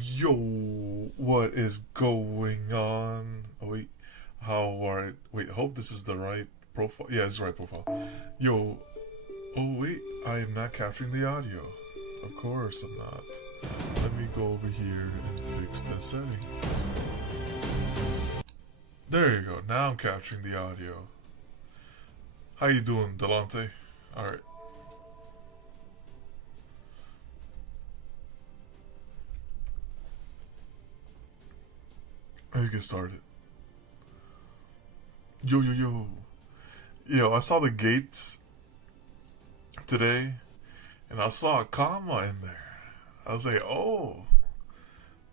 Yo, what is going on? Oh wait, how are it? Wait, hope this is the right profile. Yeah, it's the right profile. Yo, oh wait, I am not capturing the audio. Of course I'm not. Let me go over here and fix the settings. There you go. Now I'm capturing the audio. How you doing, Delante? All right. Let's get started. Yo, I saw the gates today, and I saw a comma in there. I was like, oh,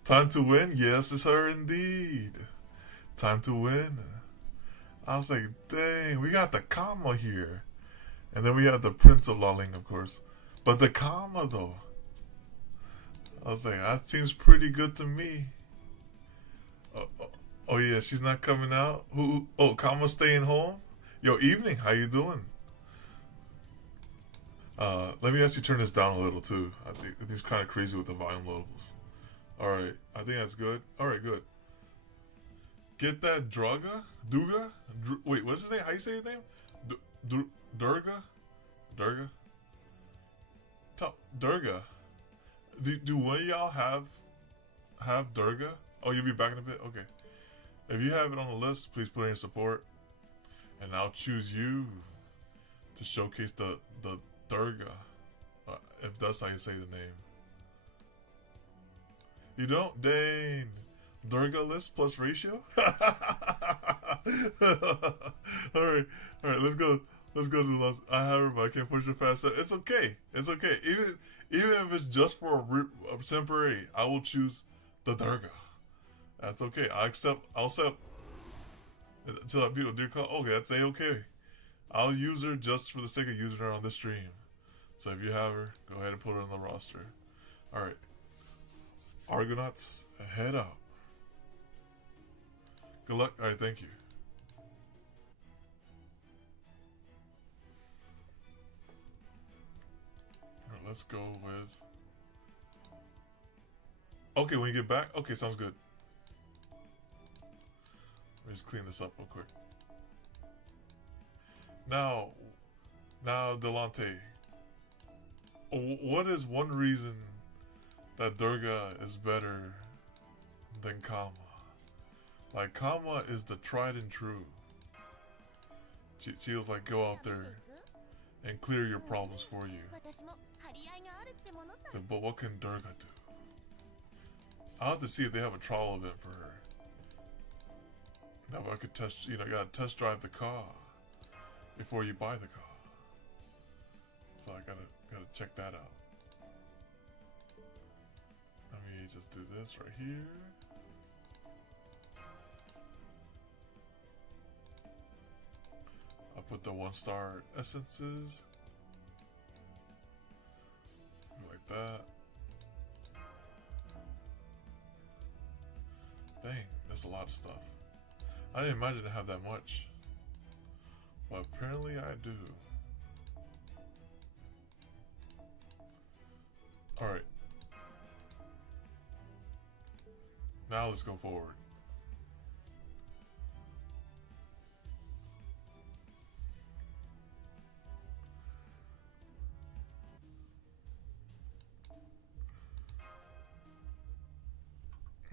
time to win? Yes, it's her indeed. Time to win. I was like, dang, we got the comma here. And then we had the Prince of Laling, of course. But the comma, though. I was like, that seems pretty good to me. Oh yeah, she's not coming out? Who? Oh, comma staying home? Yo, evening, how you doing? Let me actually turn this down a little, too. I think it's kind of crazy with the volume levels. Alright, I think that's good. Alright, good. Get that Duga? Wait, what's his name? How you say his name? Durga? Durga? Durga. Do one of y'all have Durga? Oh, you'll be back in a bit? Okay. If you have it on the list, please put in your support. And I'll choose you to showcase the Durga. If that's how you say the name. You don't? Dang. Durga list plus ratio? Alright, let's go. Let's go to the last. I have her, but I can't push her fast. It's okay. It's okay. Even if it's just for a temporary, I will choose the Durga. That's okay. I'll accept until I beat a dear call. Okay, that's okay. I'll use her just for the sake of using her on this stream. So if you have her, go ahead and put her on the roster. Alright. Argonauts, head out. Good luck. Alright, thank you. Alright, let's go with... Okay, when you get back? Okay, sounds good. Let me just clean this up real quick. Now, Delante, what is one reason that Durga is better than Kama? Like, Kama is the tried and true. She was like, go out there and clear your problems for you. So, but what can Durga do? I'll have to see if they have a trial event for her. That way I could test, you gotta test drive the car before you buy the car. So I gotta check that out. Let me just do this right here. I'll put the 1-star essences. Like that. Dang, that's a lot of stuff. I didn't imagine to have that much. But apparently I do. Alright. Now let's go forward.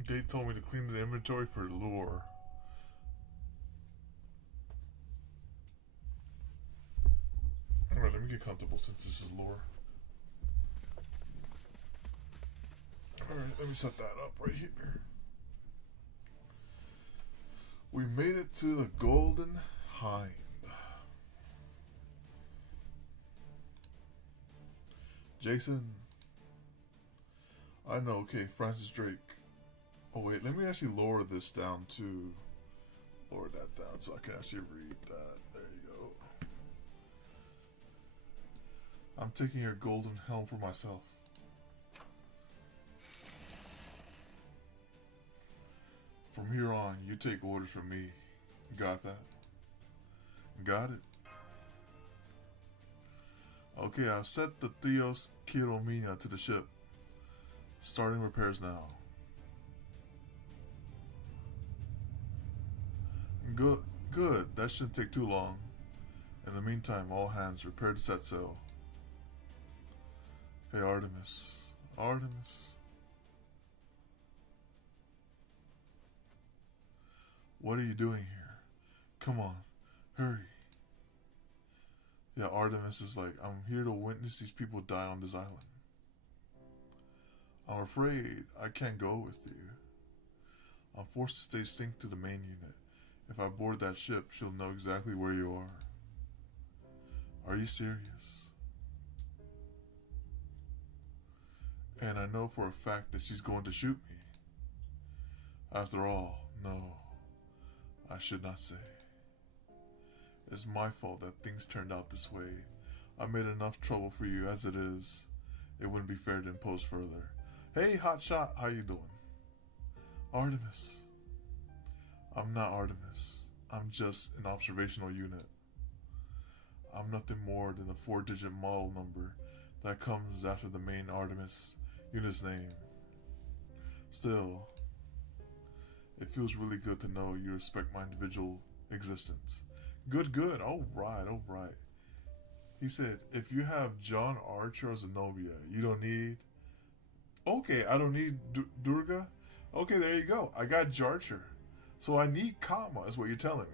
They told me to clean the inventory for lure. Alright, let me get comfortable since this is lore. Alright, let me set that up right here. We made it to the Golden Hind. Jason. I know, okay, Francis Drake. Oh wait, let me actually lower this down too. Lower that down so I can actually read that. There you go. I'm taking your golden helm for myself. From here on, you take orders from me. Got that? Got it? Okay, I've set the Theos Kiromina to the ship. Starting repairs now. Good, good. That shouldn't take too long. In the meantime, all hands prepare to set sail. Hey, Artemis. Artemis. What are you doing here? Come on, hurry. Yeah, Artemis is like, I'm here to witness these people die on this island. I'm afraid I can't go with you. I'm forced to stay synced to the main unit. If I board that ship, she'll know exactly where you are. Are you serious? And I know for a fact that she's going to shoot me. After all, no, I should not say. It's my fault that things turned out this way. I made enough trouble for you as it is. It wouldn't be fair to impose further. Hey, hotshot, how you doing? Artemis. I'm not Artemis. I'm just an observational unit. I'm nothing more than a 4-digit model number that comes after the main Artemis unit's name. Still, it feels really good to know you respect my individual existence. Good, good. All right, all right. He said, if you have John Archer or Zenobia, you don't need... Okay, I don't need Durga? Okay, there you go. I got Jarcher. So I need Kama, is what you're telling me.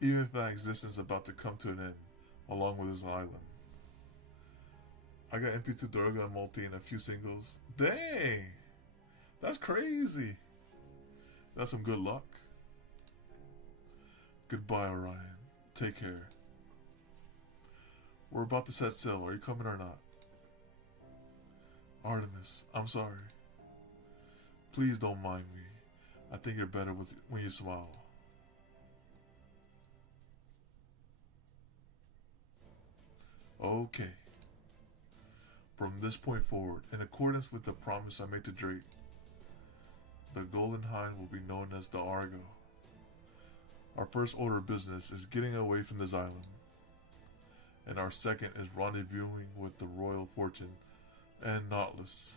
Even if that existence is about to come to an end, along with his island. I got MP2 Durga and multi and a few singles. Dang! That's crazy. That's some good luck. Goodbye, Orion. Take care. We're about to set sail. Are you coming or not? Artemis, I'm sorry. Please don't mind me. I think you're better when you smile. Okay. From this point forward, in accordance with the promise I made to Drake, the Golden Hind will be known as the Argo. Our first order of business is getting away from this island, and our second is rendezvousing with the Royal Fortune and Nautilus.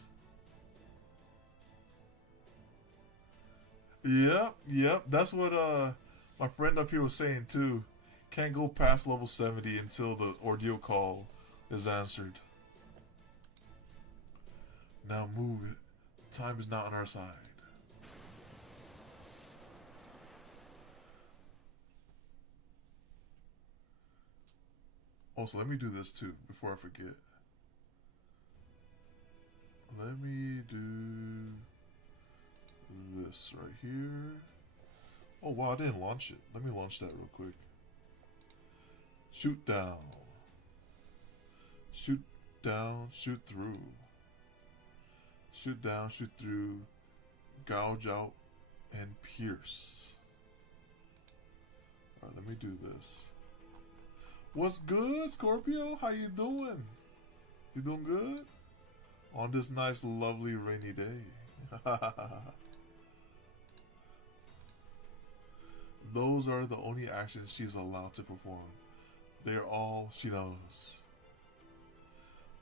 Yep, that's what my friend up here was saying too. Can't go past level 70 until the ordeal call is answered. Now move it. Time is not on our side. Also, let me do this too before I forget. Let me do this right here. Oh wow, I didn't launch it. Let me launch that real quick. Shoot down. Shoot down, shoot through. Shoot down, shoot through, gouge out, and pierce. Alright, let me do this. What's good, Scorpio? How you doing? You doing good? On this nice, lovely, rainy day. Those are the only actions she's allowed to perform. They're all she knows.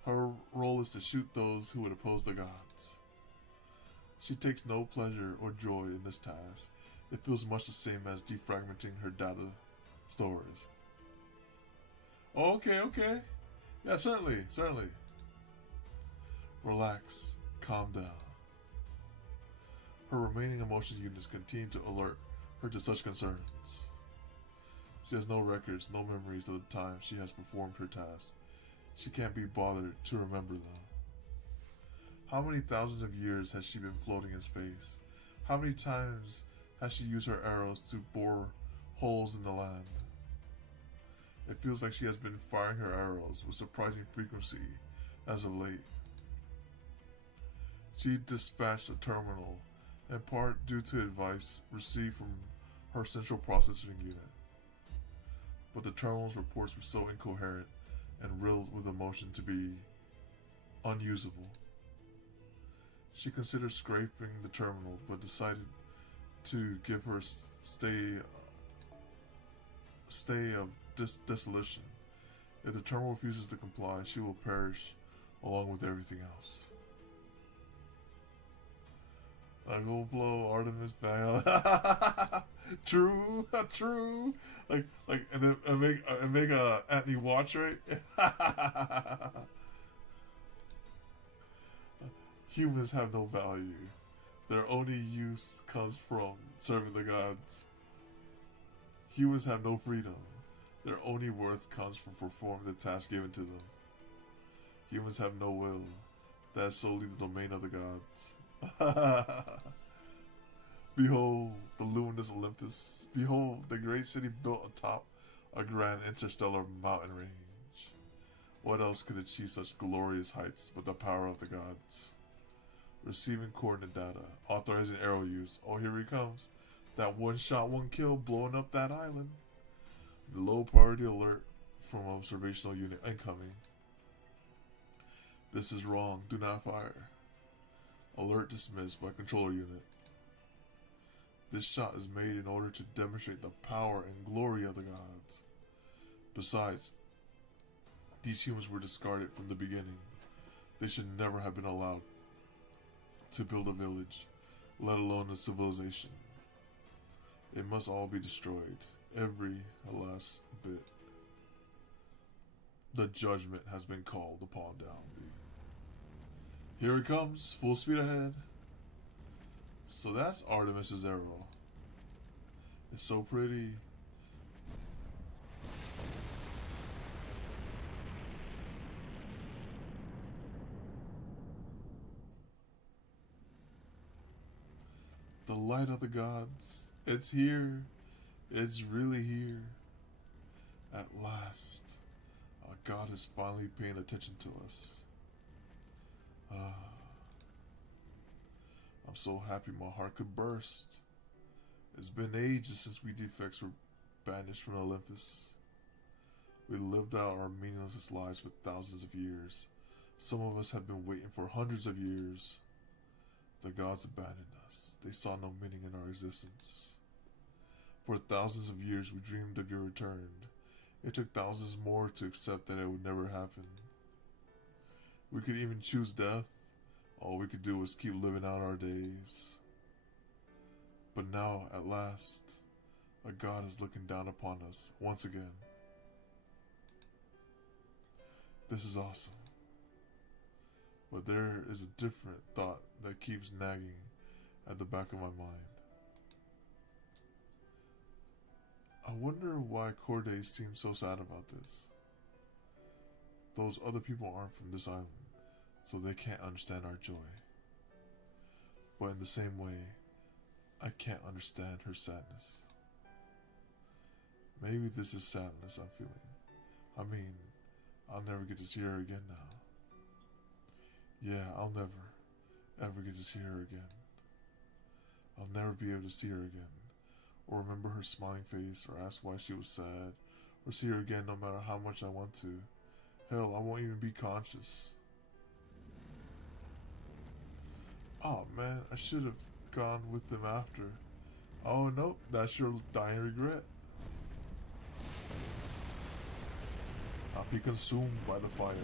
Her role is to shoot those who would oppose the gods. She takes no pleasure or joy in this task. It feels much the same as defragmenting her data stores. Okay. Yeah, certainly. Relax, calm down. Her remaining emotion units continue to alert her to such concerns. She has no records, no memories of the time she has performed her task. She can't be bothered to remember them. How many thousands of years has she been floating in space? How many times has she used her arrows to bore holes in the land? It feels like she has been firing her arrows with surprising frequency as of late. She dispatched a terminal, in part due to advice received from her central processing unit. But the terminal's reports were so incoherent and riddled with emotion to be unusable. She considered scraping the terminal, but decided to give her stay of dissolution. If the terminal refuses to comply, she will perish along with everything else. I go blow Artemis back. True, true. And then make Anthony watch, right? Humans have no value. Their only use comes from serving the gods. Humans have no freedom. Their only worth comes from performing the task given to them. Humans have no will. That is solely the domain of the gods. Behold the luminous Olympus. Behold the great city built atop a grand interstellar mountain range. What else could achieve such glorious heights but the power of the gods? Receiving coordinate data, authorizing arrow use. Oh, here he comes. That one shot, one kill, blowing up that island. Low priority alert from observational unit incoming. This is wrong. Do not fire. Alert dismissed by controller unit. This shot is made in order to demonstrate the power and glory of the gods. Besides, these humans were discarded from the beginning. They should never have been allowed to build a village, let alone a civilization. It must all be destroyed, every last bit. The judgment has been called upon Downby. Here it comes, full speed ahead. So that's Artemis's arrow. It's so pretty. The light of the gods. It's here. It's really here. At last, our God is finally paying attention to us. I'm so happy my heart could burst. It's been ages since we defects were banished from Olympus. We lived out our meaningless lives for thousands of years. Some of us have been waiting for hundreds of years. The gods abandoned us. They saw no meaning in our existence. For thousands of years we dreamed of your return. It took thousands more to accept that it would never happen. We could even choose death. All we could do was keep living out our days. But now, at last, a God is looking down upon us once again. This is awesome. But there is a different thought that keeps nagging at the back of my mind. I wonder why Corday seems so sad about this. Those other people aren't from this island, so they can't understand our joy. But in the same way, I can't understand her sadness. Maybe this is sadness I'm feeling. I mean, I'll never get to see her again now. Yeah, I'll never, ever get to see her again. I'll never be able to see her again, or remember her smiling face, or ask why she was sad, or see her again no matter how much I want to. Hell, I won't even be conscious. Oh man, I should have gone with them after. Oh no, that's your dying regret. I'll be consumed by the fire.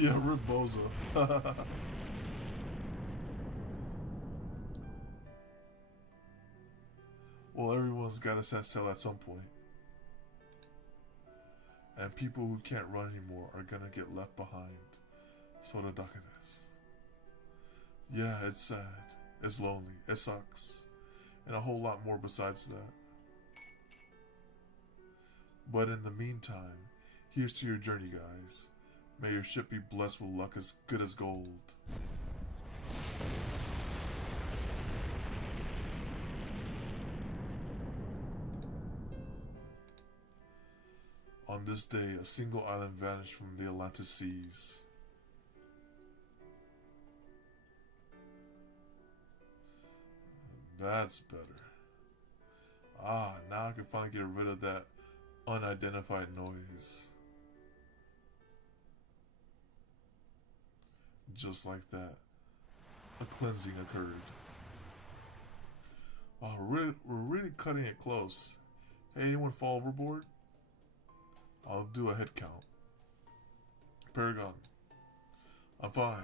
Yeah, rip Boza. Well, everyone's got to set sail at some point. And people who can't run anymore are gonna get left behind. So the duck of this. Yeah, it's sad. It's lonely. It sucks. And a whole lot more besides that. But in the meantime, here's to your journey, guys. May your ship be blessed with luck as good as gold. On this day, a single island vanished from the Atlantic seas. That's better. Ah, now I can finally get rid of that unidentified noise. Just like that, a cleansing occurred. Oh, we're really cutting it close. Hey, anyone fall overboard? I'll do a head count. Paragon. I'm fine.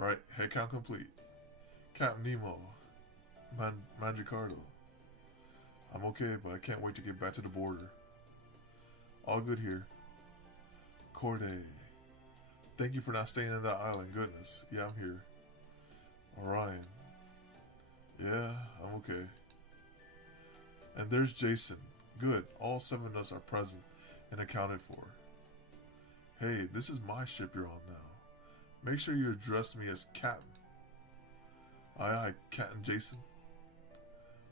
Alright, head count complete. Captain Nemo. Magicardo. I'm okay, but I can't wait to get back to the border. All good here. Corday. Thank you for not staying in that island. Goodness. Yeah, I'm here. Orion. Yeah, I'm okay. And there's Jason. Good. All 7 of us are present and accounted for. Hey, this is my ship you're on now. Make sure you address me as Captain. Aye, aye, Captain Jason.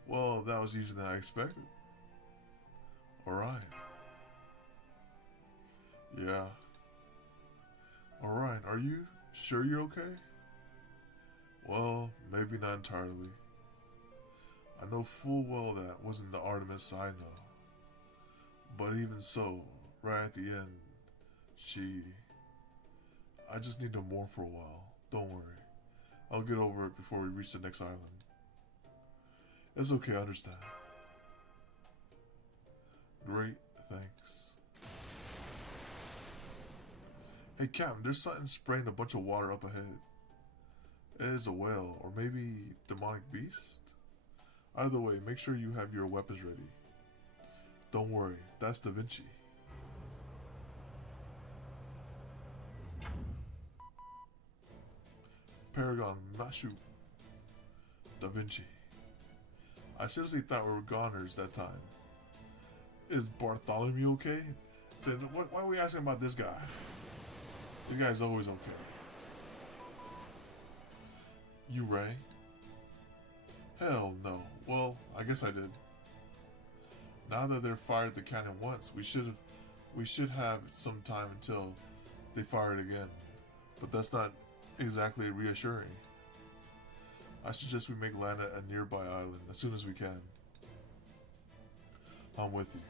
Well, that was easier than I expected. Orion. Yeah. Orion, are you sure you're okay? Well, maybe not entirely. I know full well that wasn't the Artemis I know. But even so, right at the end, I just need to mourn for a while. Don't worry. I'll get over it before we reach the next island. It's okay, I understand. Great, thanks. Hey, Captain, there's something spraying a bunch of water up ahead. It is a whale, or maybe demonic beast? Either way, make sure you have your weapons ready. Don't worry, that's Da Vinci. Paragon, Mashu. Da Vinci. I seriously thought we were goners that time. Is Bartholomew okay? Said, why are we asking about this guy? This guy's always okay. You rang? Hell no. Well, I guess I did. Now that they've fired the cannon once, we should have some time until they fire it again. But that's not exactly reassuring. I suggest we make land at a nearby island as soon as we can. I'm with you.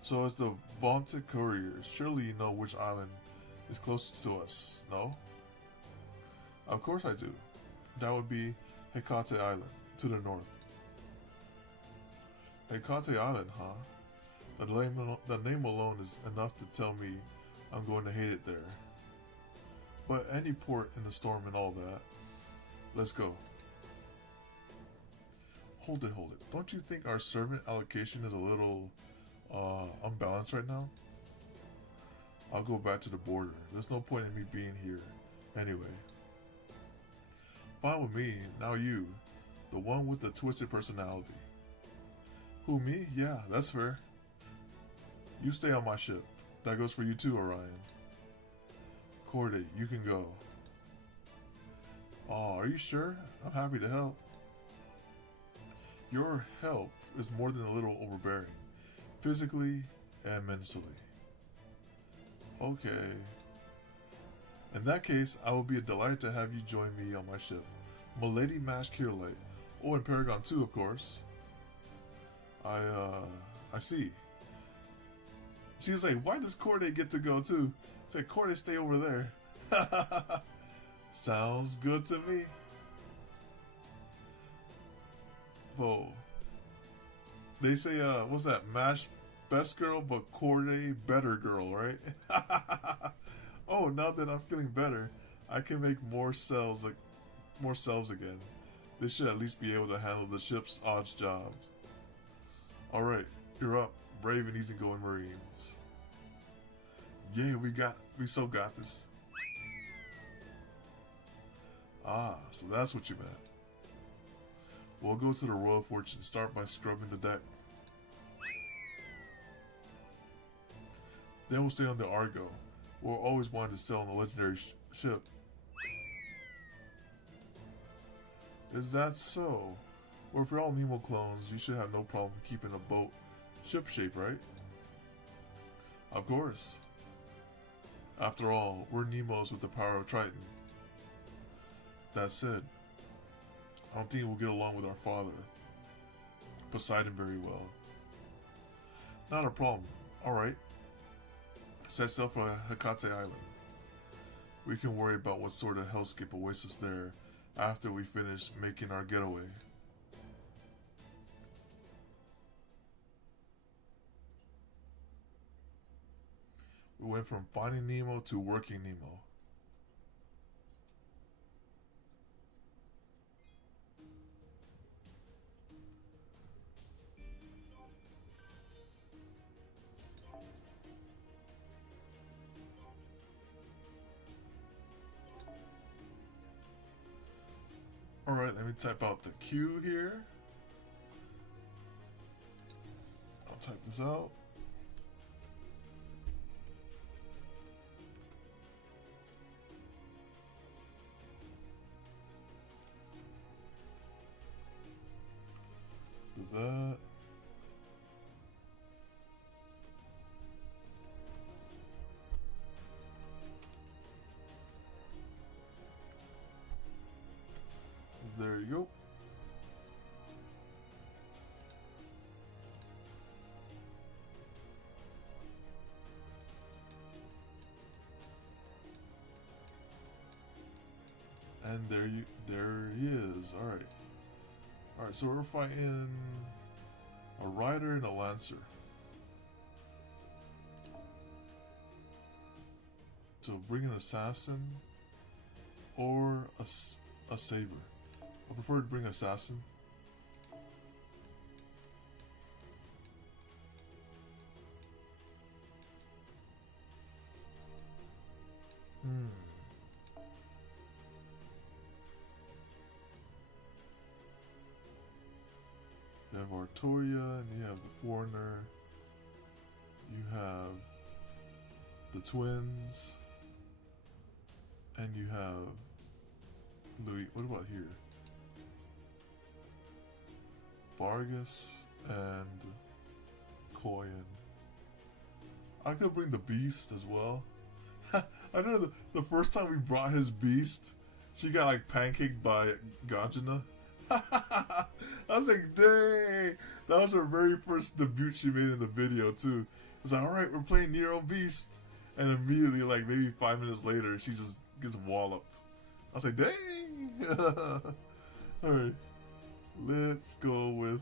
So as the vaunted courier, surely you know which island is closest to us, no? Of course I do. That would be Hecate Island, to the north. Hecate Island, huh? The name alone is enough to tell me I'm going to hate it there. But any port in the storm and all that. Let's go. Hold it. Don't you think our servant allocation is a little unbalanced right now? I'll go back to the border. There's no point in me being here anyway. Fine with me. Now you, the one with the twisted personality. Who, me? Yeah, that's fair. You stay on my ship. That goes for you too, Orion. Corday, you can go. Oh, are you sure? I'm happy to help. Your help is more than a little overbearing, physically and mentally. Okay. In that case, I will be a delight to have you join me on my ship. Milady Mash Kirlight. Oh, and Paragon 2, of course. I see. She's like, why does Corday get to go too? It's like, Corday, stay over there. Sounds good to me. Whoa. They say, what's that? Mash best girl, but Corday better girl, right? Oh, now that I'm feeling better, I can make more cells again. They should at least be able to handle the ship's odd jobs. Alright, you're up. Brave and easygoing Marines. Yeah, we so got this. Ah, so that's what you meant. We'll go to the Royal Fortune and start by scrubbing the deck. Then we'll stay on the Argo. We'll always wanted to sail on a legendary ship. Is that so? Well, if you're all Nemo clones, you should have no problem keeping a boat ship shape, right? Of course. After all, we're Nemos with the power of Triton. That said, I don't think we'll get along with our father, Poseidon, very well. Not a problem. Alright. Set sail for Hecate Island. We can worry about what sort of hellscape awaits us there after we finish making our getaway. We went from Finding Nemo to Working Nemo. Alright, let me type out the Q here. I'll type this out. Do that. There you go. And there he is. Alright. Alright, so we're fighting a rider and a lancer. So bring an assassin or a saver. I prefer to bring assassin. You have Artoria, and you have the Foreigner. You have the Twins. And you have Louis. What about here? Vargas and Koyan. I could bring the Beast as well. I know the first time we brought his Beast, she got like pancaked by Ganjana. I was like, dang! That was her very first debut she made in the video too. It's like, alright, we're playing Nero Beast. And immediately, like maybe 5 minutes later, she just gets walloped. I was like, dang! Alright. Let's go with,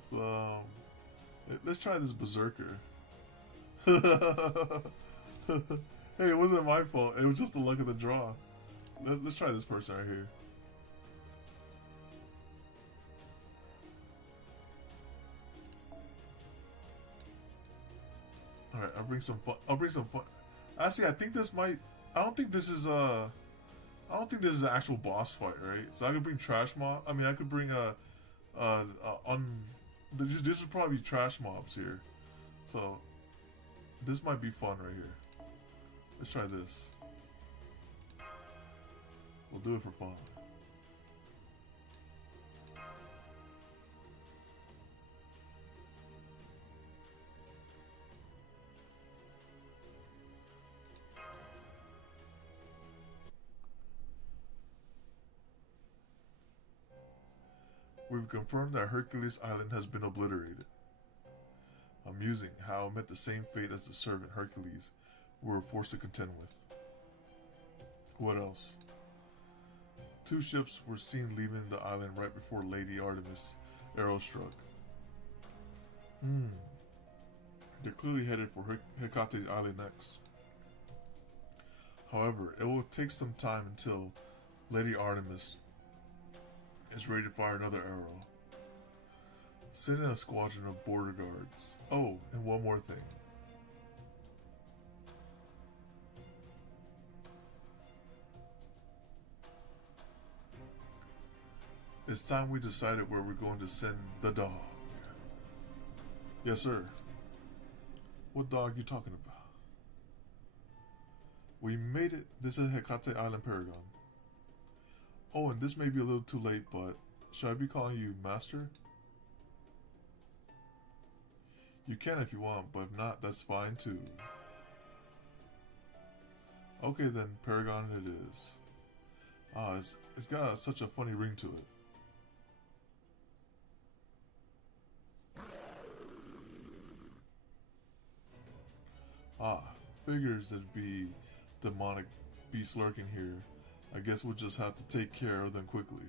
let's try this Berserker. Hey, it wasn't my fault. It was just the luck of the draw. Let's try this person right here. Alright, I'll bring some fun. Actually, I think this might... I don't think this is an actual boss fight, right? So I could bring Trash Mob. I mean, I could bring this is probably Trash Mobs here. So, this might be fun right here. Let's try this. We'll do it for fun. We've confirmed that Hercules Island has been obliterated. Amusing how it met the same fate as the servant Hercules we were forced to contend with. What else? 2 ships were seen leaving the island right before Lady Artemis' arrow struck. They're clearly headed for Hecate Island next. However, it will take some time until Lady Artemis is ready to fire another arrow. Send in a squadron of border guards. Oh, and one more thing. It's time we decided where we're going to send the dog. Yes, sir. What dog you talking about? We made it. This is Hecate Island Paragon. Oh, and this may be a little too late, but should I be calling you Master? You can if you want, but if not, that's fine too. Okay then, Paragon it is. Ah, it's got such a funny ring to it. Ah, figures there'd be demonic beasts lurking here. I guess we'll just have to take care of them quickly.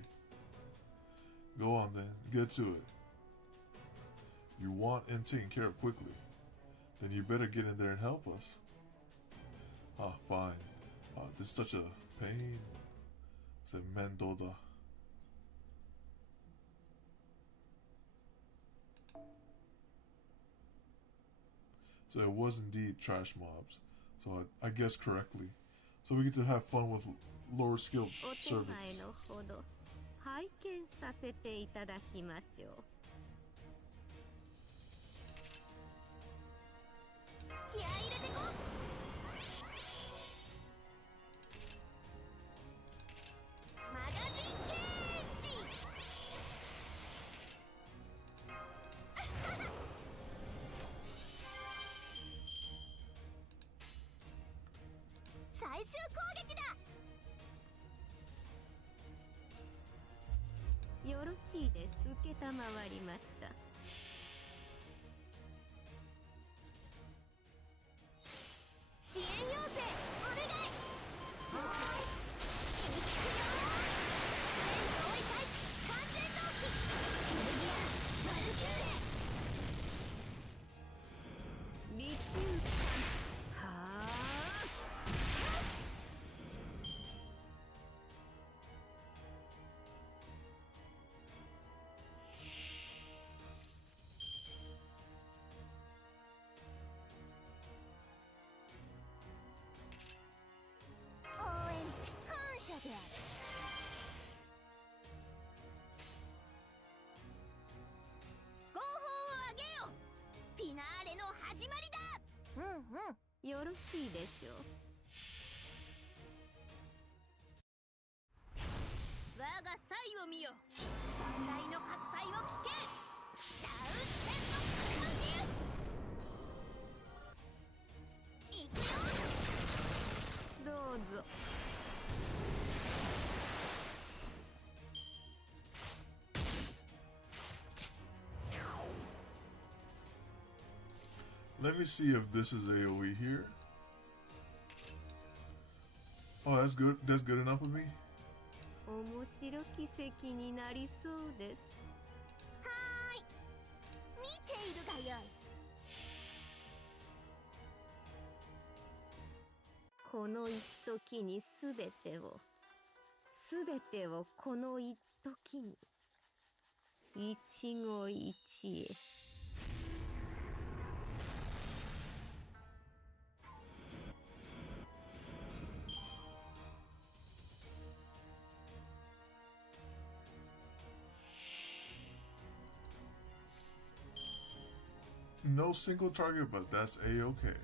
Go on then, get to it. You want him taken care of quickly, then you better get in there and help us. Ah, fine. This is such a pain. Said Mendoza. So it was indeed trash mobs. So I guessed correctly. So we get to have fun with lower skilled servants. 拝見させていただきましょう。気合い入れてこ。マガジンチェンジ。最終攻撃だ。よろしいです。承りました。支援要請お願い。はい。行くよ。全同位体完全同期。エルギアマルキューレ。リキューはあ。である。号砲を上げよ。フィナーレの始まりだ。よろしいでしょう。我が才を見よ。万来の喝采を聞け。ラウステンの行くよ。どうぞ。Let me see if this is AoE here. Oh, that's good. That's good enough with me. 面白き奇になりそうです。はーい。見ているがよい。この一時にすべてをこの一時に一期一会。No single target, but that's A-okay.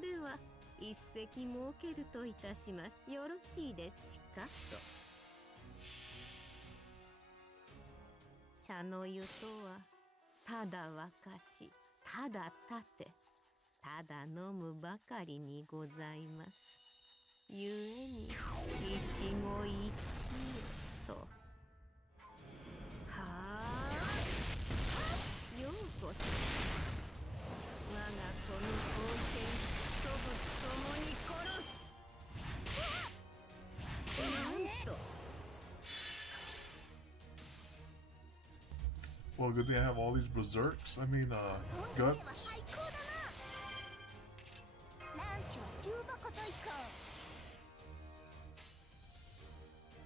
では一席設けるといたします。よろしいですかと。茶の湯とはただ沸かしただ立てただ飲むばかりにございます。ゆえに一期一会と。はあ、ようこそ。我がこの冒険祖物ともに殺す。なんと。Well, good thing I have all these berserks. I mean, guts. なんちゅう重箱といこ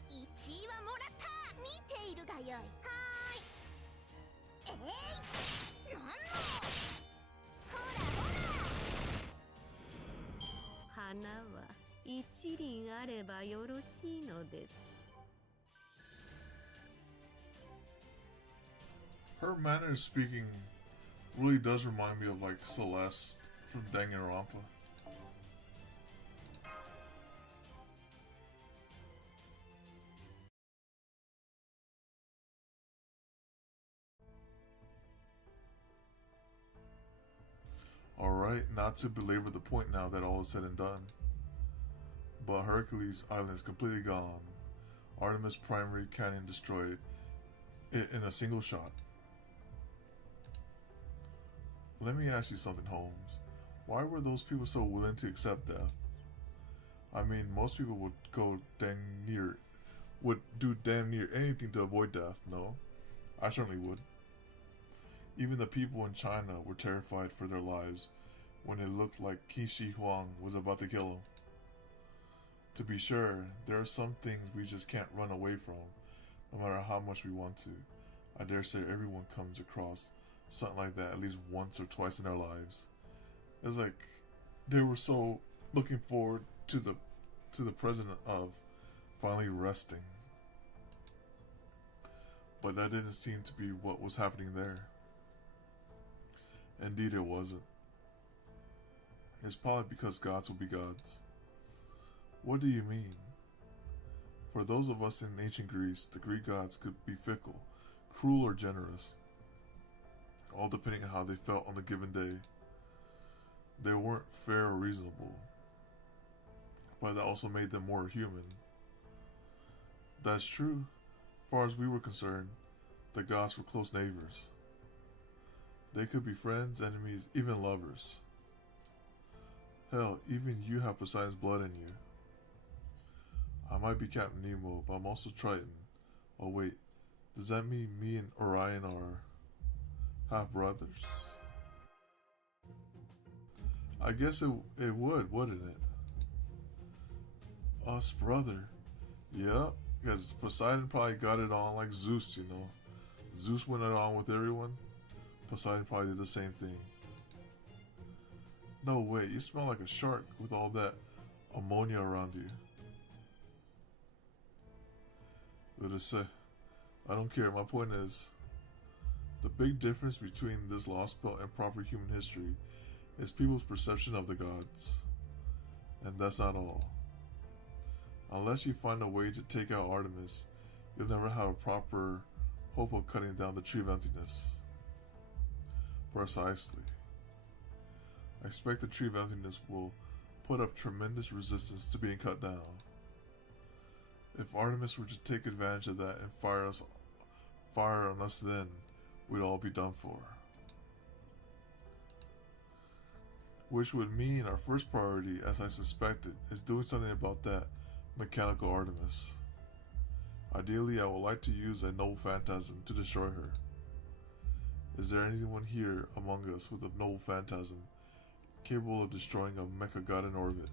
う。1位はもらった。見ているがよい。はーい。なんの。花は一輪あればよろしいのです。Her manner of speaking really does remind me of like Celeste from Danganronpa. Alright, not to belabor the point now that all is said and done, but Hercules Island is completely gone. Artemis Primary Canyon destroyed it in a single shot. Let me ask you something, Holmes. Why were those people so willing to accept death? I mean, most people would do damn near anything to avoid death, no? I certainly would. Even the people in China were terrified for their lives when it looked like Qin Shi Huang was about to kill them. To be sure, there are some things we just can't run away from, no matter how much we want to. I dare say everyone comes across something like that at least once or twice in their lives. It's like they were so looking forward to the president of finally resting. But that didn't seem to be what was happening there. Indeed it wasn't. It's probably because gods will be gods. What do you mean? For those of us in ancient Greece, the Greek gods could be fickle, cruel, or generous, all depending on how they felt on the given day. They weren't fair or reasonable, but that also made them more human. That's true. As far as we were concerned, the gods were close neighbors. They could be friends, enemies, even lovers. Hell, even you have Poseidon's blood in you. I might be Captain Nemo, but I'm also Triton. Oh wait, does that mean me and Orion are half-brothers? I guess it would, wouldn't it? Us brother. Yeah, because Poseidon probably got it on like Zeus, you know. Zeus went it on with everyone. Poseidon probably did the same thing. No way, you smell like a shark with all that ammonia around you. I don't care. My point is, the big difference between this Lost Belt and proper human history is people's perception of the gods. And that's not all. Unless you find a way to take out Artemis, you'll never have a proper hope of cutting down the tree of emptiness. Precisely. I expect the tree of emptiness will put up tremendous resistance to being cut down. If Artemis were to take advantage of that and fire on us then, we'd all be done for. Which would mean our first priority, as I suspected, is doing something about that mechanical Artemis. Ideally, I would like to use a noble phantasm to destroy her. Is there anyone here among us with a noble phantasm capable of destroying a mecha god in orbit?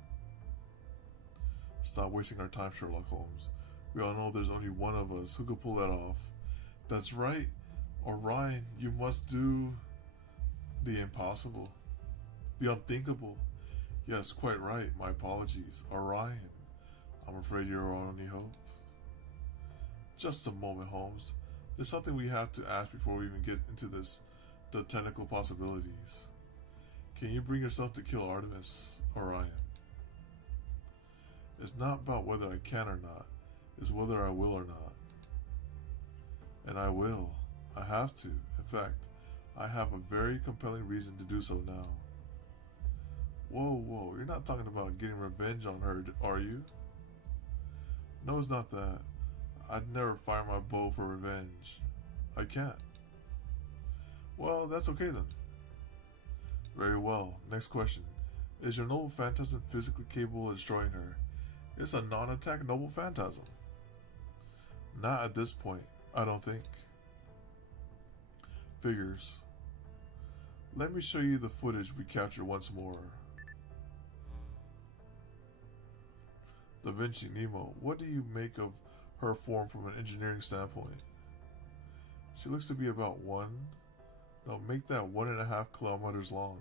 Stop wasting our time, Sherlock Holmes. We all know there's only one of us who could pull that off. That's right. Orion, you must do the impossible. The unthinkable. Yes, quite right. My apologies. Orion, I'm afraid you're our only hope. Just a moment, Holmes. There's something we have to ask before we even get into the technical possibilities. Can you bring yourself to kill Artemis, Orion? It's not about whether I can or not. It's whether I will or not. And I will. I have to. In fact, I have a very compelling reason to do so now. Whoa, you're not talking about getting revenge on her, are you? No, it's not that. I'd never fire my bow for revenge. I can't. Well, that's okay then. Very well. Next question. Is your noble phantasm physically capable of destroying her? It's a non-attack noble phantasm. Not at this point, I don't think. Figures. Let me show you the footage we captured once more. Da Vinci, Nemo, what do you make of her form from an engineering standpoint? She looks to be about make that 1.5 kilometers long.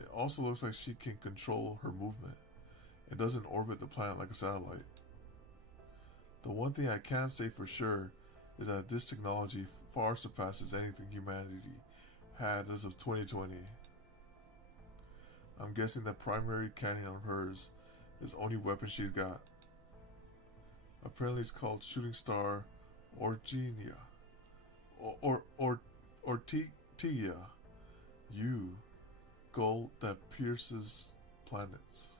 It also looks like she can control her movement. It doesn't orbit the planet like a satellite. The one thing I can say for sure is that this technology far surpasses anything humanity had as of 2020. I'm guessing that primary cannon of hers is the only weapon she's got. Apparently it's called Shooting Star Orgenia. Ortia. You. Gold that pierces planets.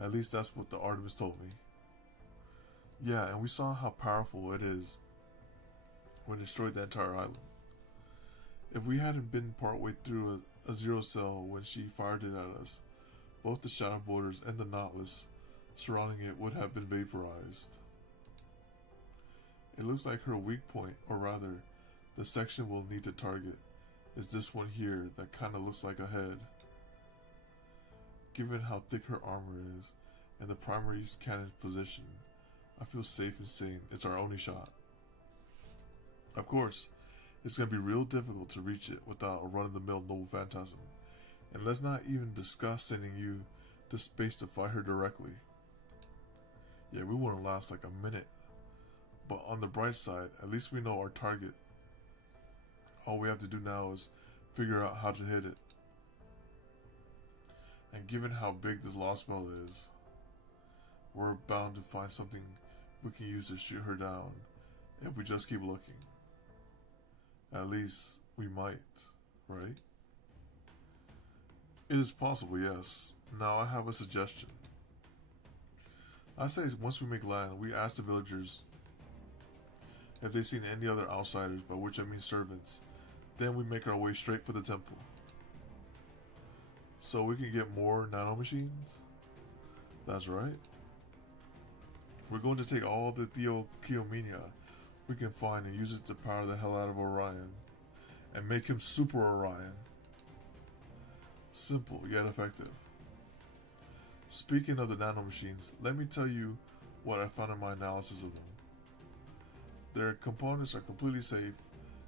At least that's what the Artemis told me. Yeah, and we saw how powerful it is when it destroyed the entire island. If we hadn't been partway through a zero cell when she fired it at us, both the Shadow Borders and the Nautilus surrounding it would have been vaporized. It looks like her weak point, or rather, the section we'll need to target, is this one here that kinda looks like a head. Given how thick her armor is, and the primary cannon's position, I feel safe in saying it's our only shot. Of course, it's going to be real difficult to reach it without a run-of-the-mill noble phantasm, and let's not even discuss sending you to space to fight her directly. Yeah, we won't last like a minute, but on the bright side, at least we know our target. All we have to do now is figure out how to hit it. And given how big this Lostbelt is, we're bound to find something we can use to shoot her down if we just keep looking. At least we might, right? It is possible, yes. Now I have a suggestion. I say once we make land, we ask the villagers if they've seen any other outsiders, by which I mean servants. Then we make our way straight for the temple. So we can get more nanomachines? That's right. We're going to take all the Theokiomenia we can find and use it to power the hell out of Orion. And make him Super Orion. Simple, yet effective. Speaking of the nanomachines, let me tell you what I found in my analysis of them. Their components are completely safe.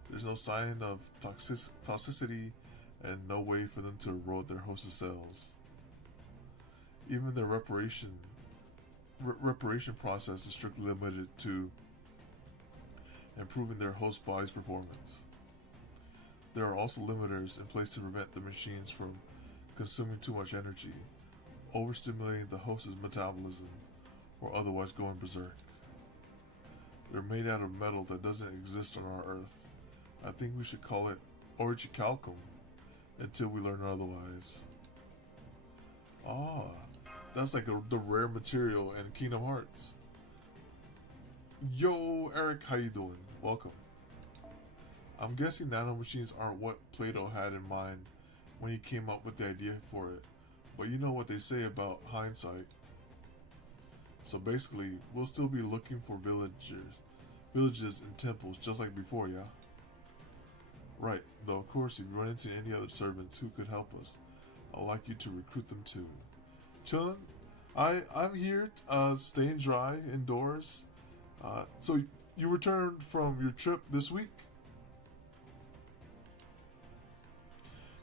There's no sign of toxicity and no way for them to erode their host cells. Even their reparation process is strictly limited to improving their host body's performance. There are also limiters in place to prevent the machines from consuming too much energy, overstimulating the host's metabolism, or otherwise going berserk. They're made out of metal that doesn't exist on our Earth. I think we should call it orichalcum until we learn otherwise. Ah, that's like the rare material in Kingdom Hearts. Yo, Eric, how you doing? Welcome. I'm guessing nanomachines aren't what Plato had in mind when he came up with the idea for it, but you know what they say about hindsight. So basically, we'll still be looking for villages and temples just like before, yeah? Right, though of course if you run into any other servants who could help us, I'd like you to recruit them too. Chillin', I'm here, staying dry indoors. So you returned from your trip this week?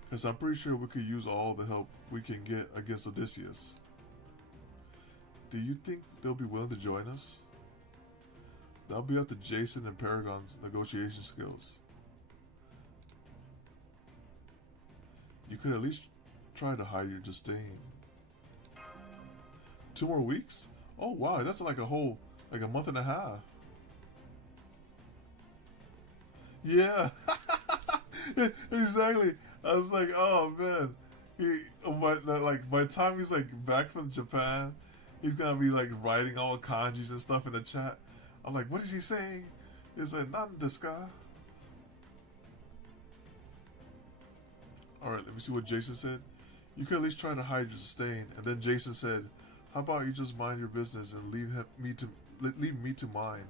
Because I'm pretty sure we could use all the help we can get against Odysseus. Do you think they'll be willing to join us? That'll be up to Jason and Paragon's negotiation skills. You could at least try to hide your disdain. 2 more weeks? Oh wow, that's like a month and a half. Yeah, exactly. I was like, oh man, by the time he's like back from Japan, he's gonna be like writing all kanjis and stuff in the chat. I'm like, what is he saying? He's like, not in desu ka? Alright, let me see what Jason said. You could at least try to hide your disdain. And then Jason said, how about you just mind your business and leave me to mine?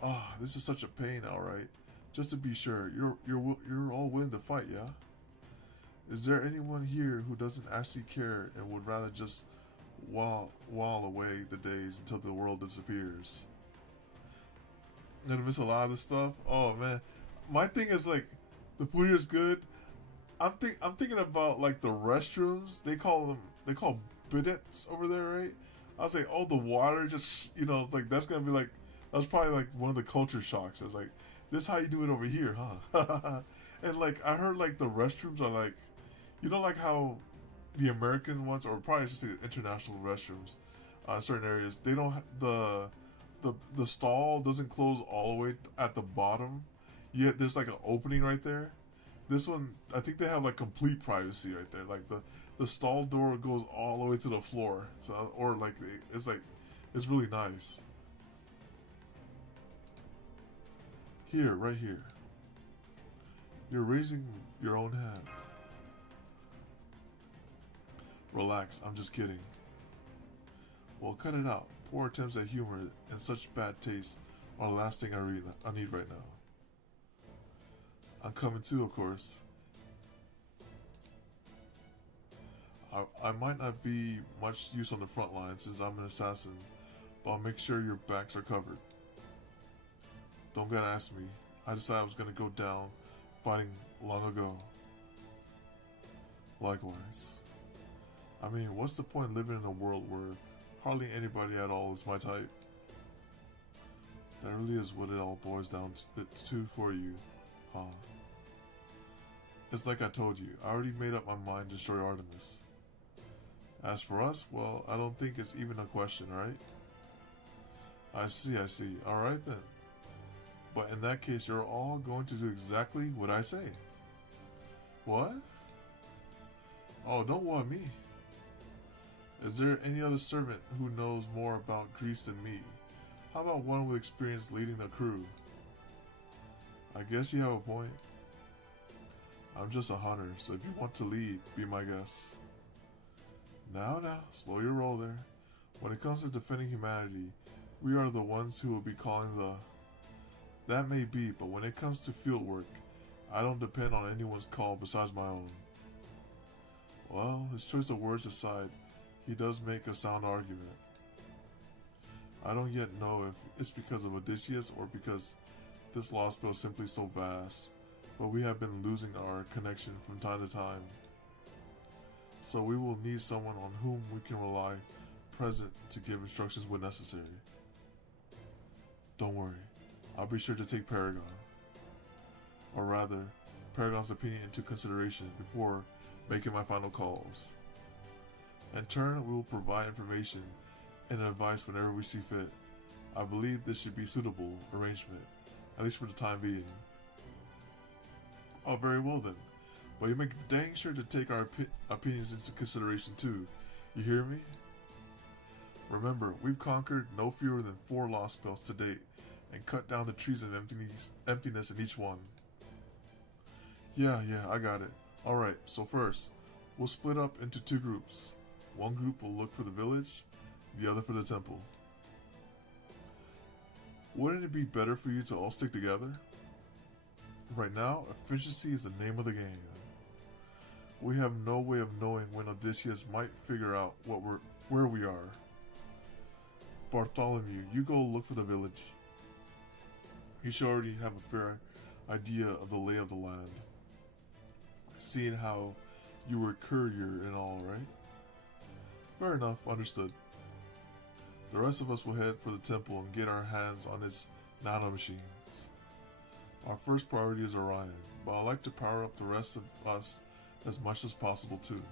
Ah, this is such a pain, alright. Just to be sure, you're all willing to fight, yeah? Is there anyone here who doesn't actually care and would rather just while away the days until the world disappears? I'm gonna miss a lot of this stuff. Oh man, my thing is like, the food here is good. I'm thinking about like the restrooms. They call bidets over there, right? I was like, oh, the water just it's like that's gonna be like, that's probably like one of the culture shocks. I was like, This how you do it over here, huh? And like I heard, like the restrooms are like, you know, like how the American ones, or probably just the international restrooms, certain areas they don't the stall doesn't close all the way at the bottom. Yet there's like an opening right there. This one, I think they have like complete privacy right there. Like the stall door goes all the way to the floor. So or like it's really nice. Here, right here. You're raising your own hand. Relax, I'm just kidding. Well, cut it out. Poor attempts at humor and such bad taste are the last thing I need right now. I'm coming too, of course. I might not be much use on the front line since I'm an assassin, but I'll make sure your backs are covered. Don't gotta ask me. I decided I was gonna go down fighting long ago. Likewise. I mean, what's the point living in a world where hardly anybody at all is my type? That really is what it all boils down to for you, huh? It's like I told you, I already made up my mind to destroy Artemis. As for us, well, I don't think it's even a question, right? I see. Alright then. But in that case, you're all going to do exactly what I say. What? Oh, don't want me. Is there any other servant who knows more about Greece than me? How about one with experience leading the crew? I guess you have a point. I'm just a hunter, so if you want to lead, be my guest. Now, slow your roll there. When it comes to defending humanity, we are the ones who will be calling the... That may be, but when it comes to field work, I don't depend on anyone's call besides my own. Well, his choice of words aside, he does make a sound argument. I don't yet know if it's because of Odysseus or because this Lostbelt is simply so vast, but we have been losing our connection from time to time. So we will need someone on whom we can rely present to give instructions when necessary. Don't worry, I'll be sure to take Paragon, or rather, Paragon's opinion into consideration before making my final calls. In turn, we will provide information and advice whenever we see fit. I believe this should be a suitable arrangement, at least for the time being. Oh, very well then. But you make dang sure to take our opinions into consideration too. You hear me? Remember, we've conquered no fewer than 4 Lostbelts to date, and cut down the trees of emptiness in each one. Yeah, I got it. Alright, so first, we'll split up into 2 groups. One group will look for the village, the other for the temple. Wouldn't it be better for you to all stick together? Right now, efficiency is the name of the game. We have no way of knowing when Odysseus might figure out where we are. Bartholomew, you go look for the village. You should already have a fair idea of the lay of the land, seeing how you were courier and all, right? Fair enough, understood. The rest of us will head for the temple and get our hands on its nanomachines. Our first priority is Orion, but I'd like to power up the rest of us as much as possible too.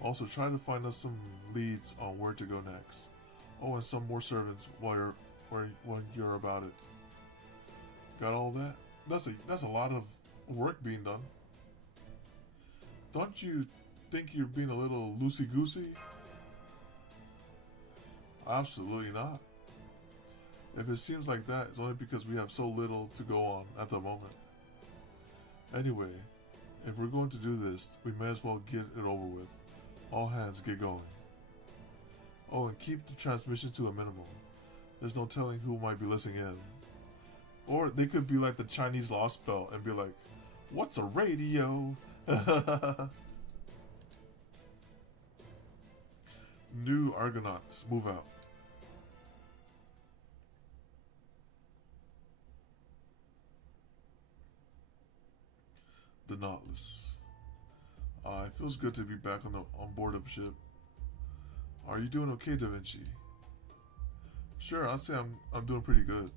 Also, try to find us some leads on where to go next. Oh, and some more servants while you're about it. Got all that? That's a lot of work being done. Don't you think you're being a little loosey-goosey? Absolutely not. If it seems like that, it's only because we have so little to go on at the moment. Anyway, if we're going to do this, we may as well get it over with. All hands get going. Oh, and keep the transmission to a minimum. There's no telling who might be listening in. Or they could be like the Chinese Lostbelt and be like, "What's a radio?" New Argonauts, move out. The Nautilus. It feels good to be back on board of a ship. Are you doing okay, Da Vinci? Sure, I'd say I'm doing pretty good.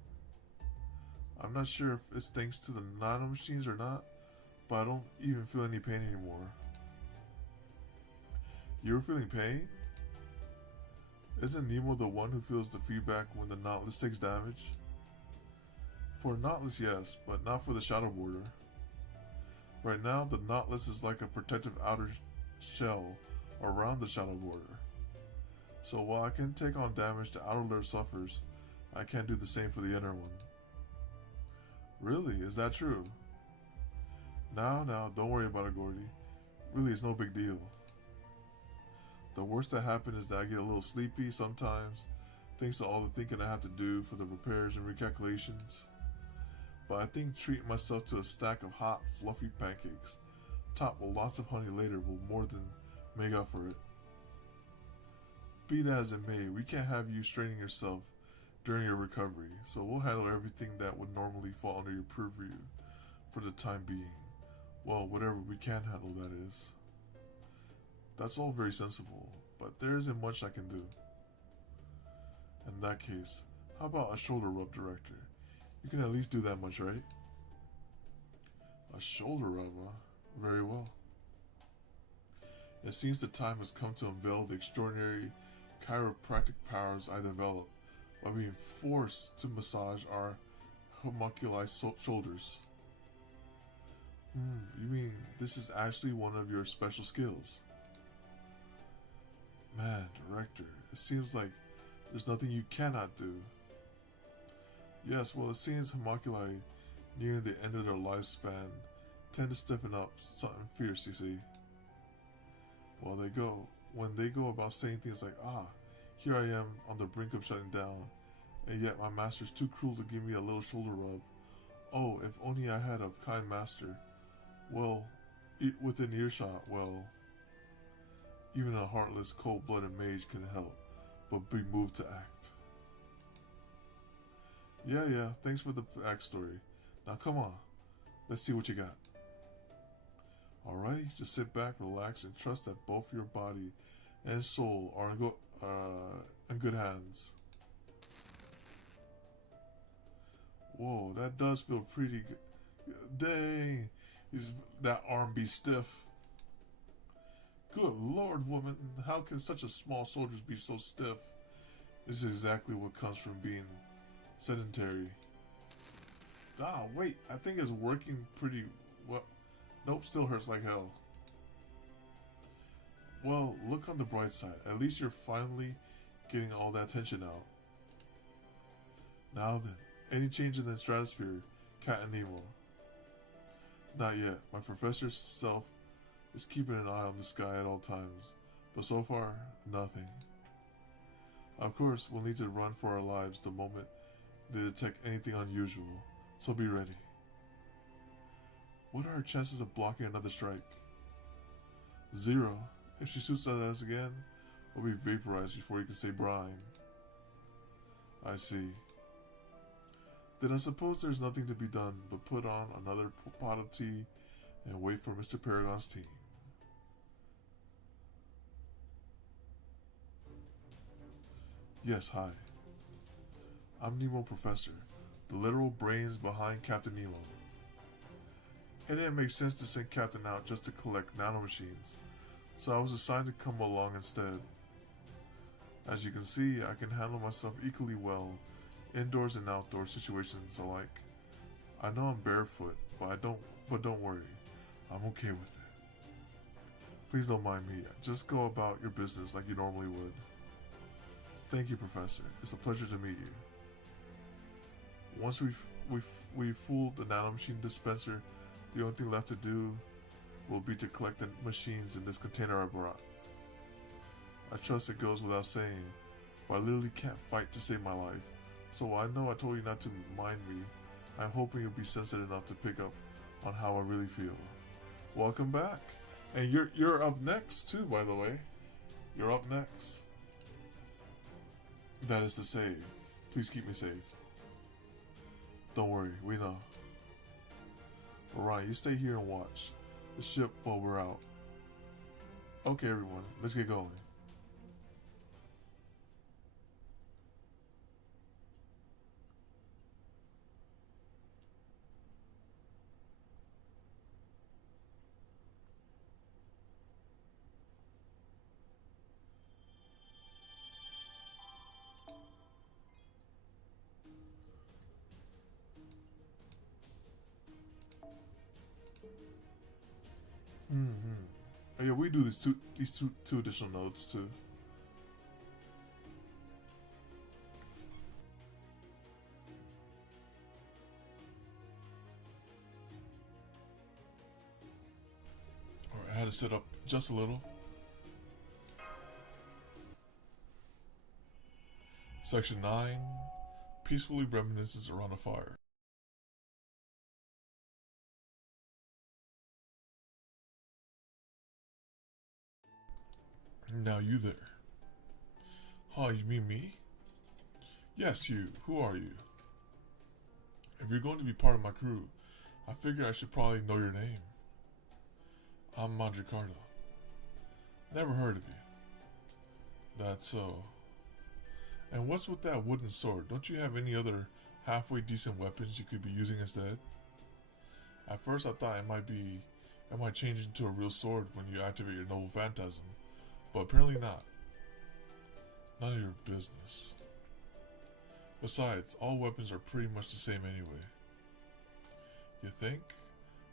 I'm not sure if it's thanks to the nanomachines or not, but I don't even feel any pain anymore. You're feeling pain? Isn't Nemo the one who feels the feedback when the Nautilus takes damage? For Nautilus, yes, but not for the Shadow Border. Right now, the Nautilus is like a protective outer shell around the Shadow Border. So while I can take on damage the outer layer suffers, I can't do the same for the inner one. Really? Is that true? Now, don't worry about it, Gordy. Really, it's no big deal. The worst that happens is that I get a little sleepy sometimes, thanks to all the thinking I have to do for the repairs and recalculations. But I think treating myself to a stack of hot, fluffy pancakes, topped with lots of honey later, will more than make up for it. Be that as it may, we can't have you straining yourself during your recovery, so we'll handle everything that would normally fall under your purview for the time being. Well, whatever we can handle, that is. That's all very sensible, but there isn't much I can do. In that case, how about a shoulder rub, Director? You can at least do that much, right? A shoulder rub, huh? Very well. It seems the time has come to unveil the extraordinary chiropractic powers I developed by being forced to massage our homunculi shoulders. You mean this is actually one of your special skills? Man, Director, it seems like there's nothing you cannot do. Yes, well, it seems homunculi nearing the end of their lifespan tend to stiffen up something fierce, you see. Well, when they go about saying things like, here I am on the brink of shutting down, and yet my master's too cruel to give me a little shoulder rub. Oh, if only I had a kind master. Well, within earshot, well, even a heartless, cold-blooded mage can help but be moved to act. Yeah, thanks for the backstory. Now come on, let's see what you got. Alright, just sit back, relax, and trust that both your body and soul are in good hands. Whoa, that does feel pretty good. Dang, that arm be stiff. Good Lord, woman, how can such a small soldier be so stiff? This is exactly what comes from being sedentary. Wait, I think it's working pretty well. Nope, still hurts like hell. Well, look on the bright side. At least you're finally getting all that tension out. Now then, any change in the stratosphere, Cat and Nemo? Not yet. My professor self is keeping an eye on the sky at all times, but so far, nothing. Of course, we'll need to run for our lives the moment they detect anything unusual, so be ready. What are our chances of blocking another strike? 0. If she shoots at us again, we'll be vaporized before you can say brine. I see. Then I suppose there's nothing to be done but put on another pot of tea and wait for Mr. Paragon's team. Yes, hi. I'm Nemo Professor, the literal brains behind Captain Nemo. It didn't make sense to send Captain out just to collect nanomachines, so I was assigned to come along instead. As you can see, I can handle myself equally well, indoors and outdoor situations alike. I know I'm barefoot, but don't worry, I'm okay with it. Please don't mind me, just go about your business like you normally would. Thank you, Professor. It's a pleasure to meet you. Once we've fooled the nanomachine dispenser, the only thing left to do will be to collect the machines in this container I brought. I trust it goes without saying, but I literally can't fight to save my life. So while I know I told you not to mind me, I'm hoping you'll be sensitive enough to pick up on how I really feel. Welcome back. And you're up next too, by the way. You're up next. That is to say, please keep me safe. Don't worry, we know. Alright, you stay here and watch the ship while we're out. Okay, everyone, let's get going. Mm-hmm. Oh, yeah, we do these two additional notes too. Alright, I had to sit up just a little. Section 9. Peacefully reminisces around a fire. Now you there. Huh, you mean me? Yes, you. Who are you? If you're going to be part of my crew, I figure I should probably know your name. I'm Mondricardo. Never heard of you. That's so. And what's with that wooden sword? Don't you have any other halfway decent weapons you could be using instead? At first I thought it might change into a real sword when you activate your noble phantasm, but apparently not. None of your business. Besides, all weapons are pretty much the same anyway. You think?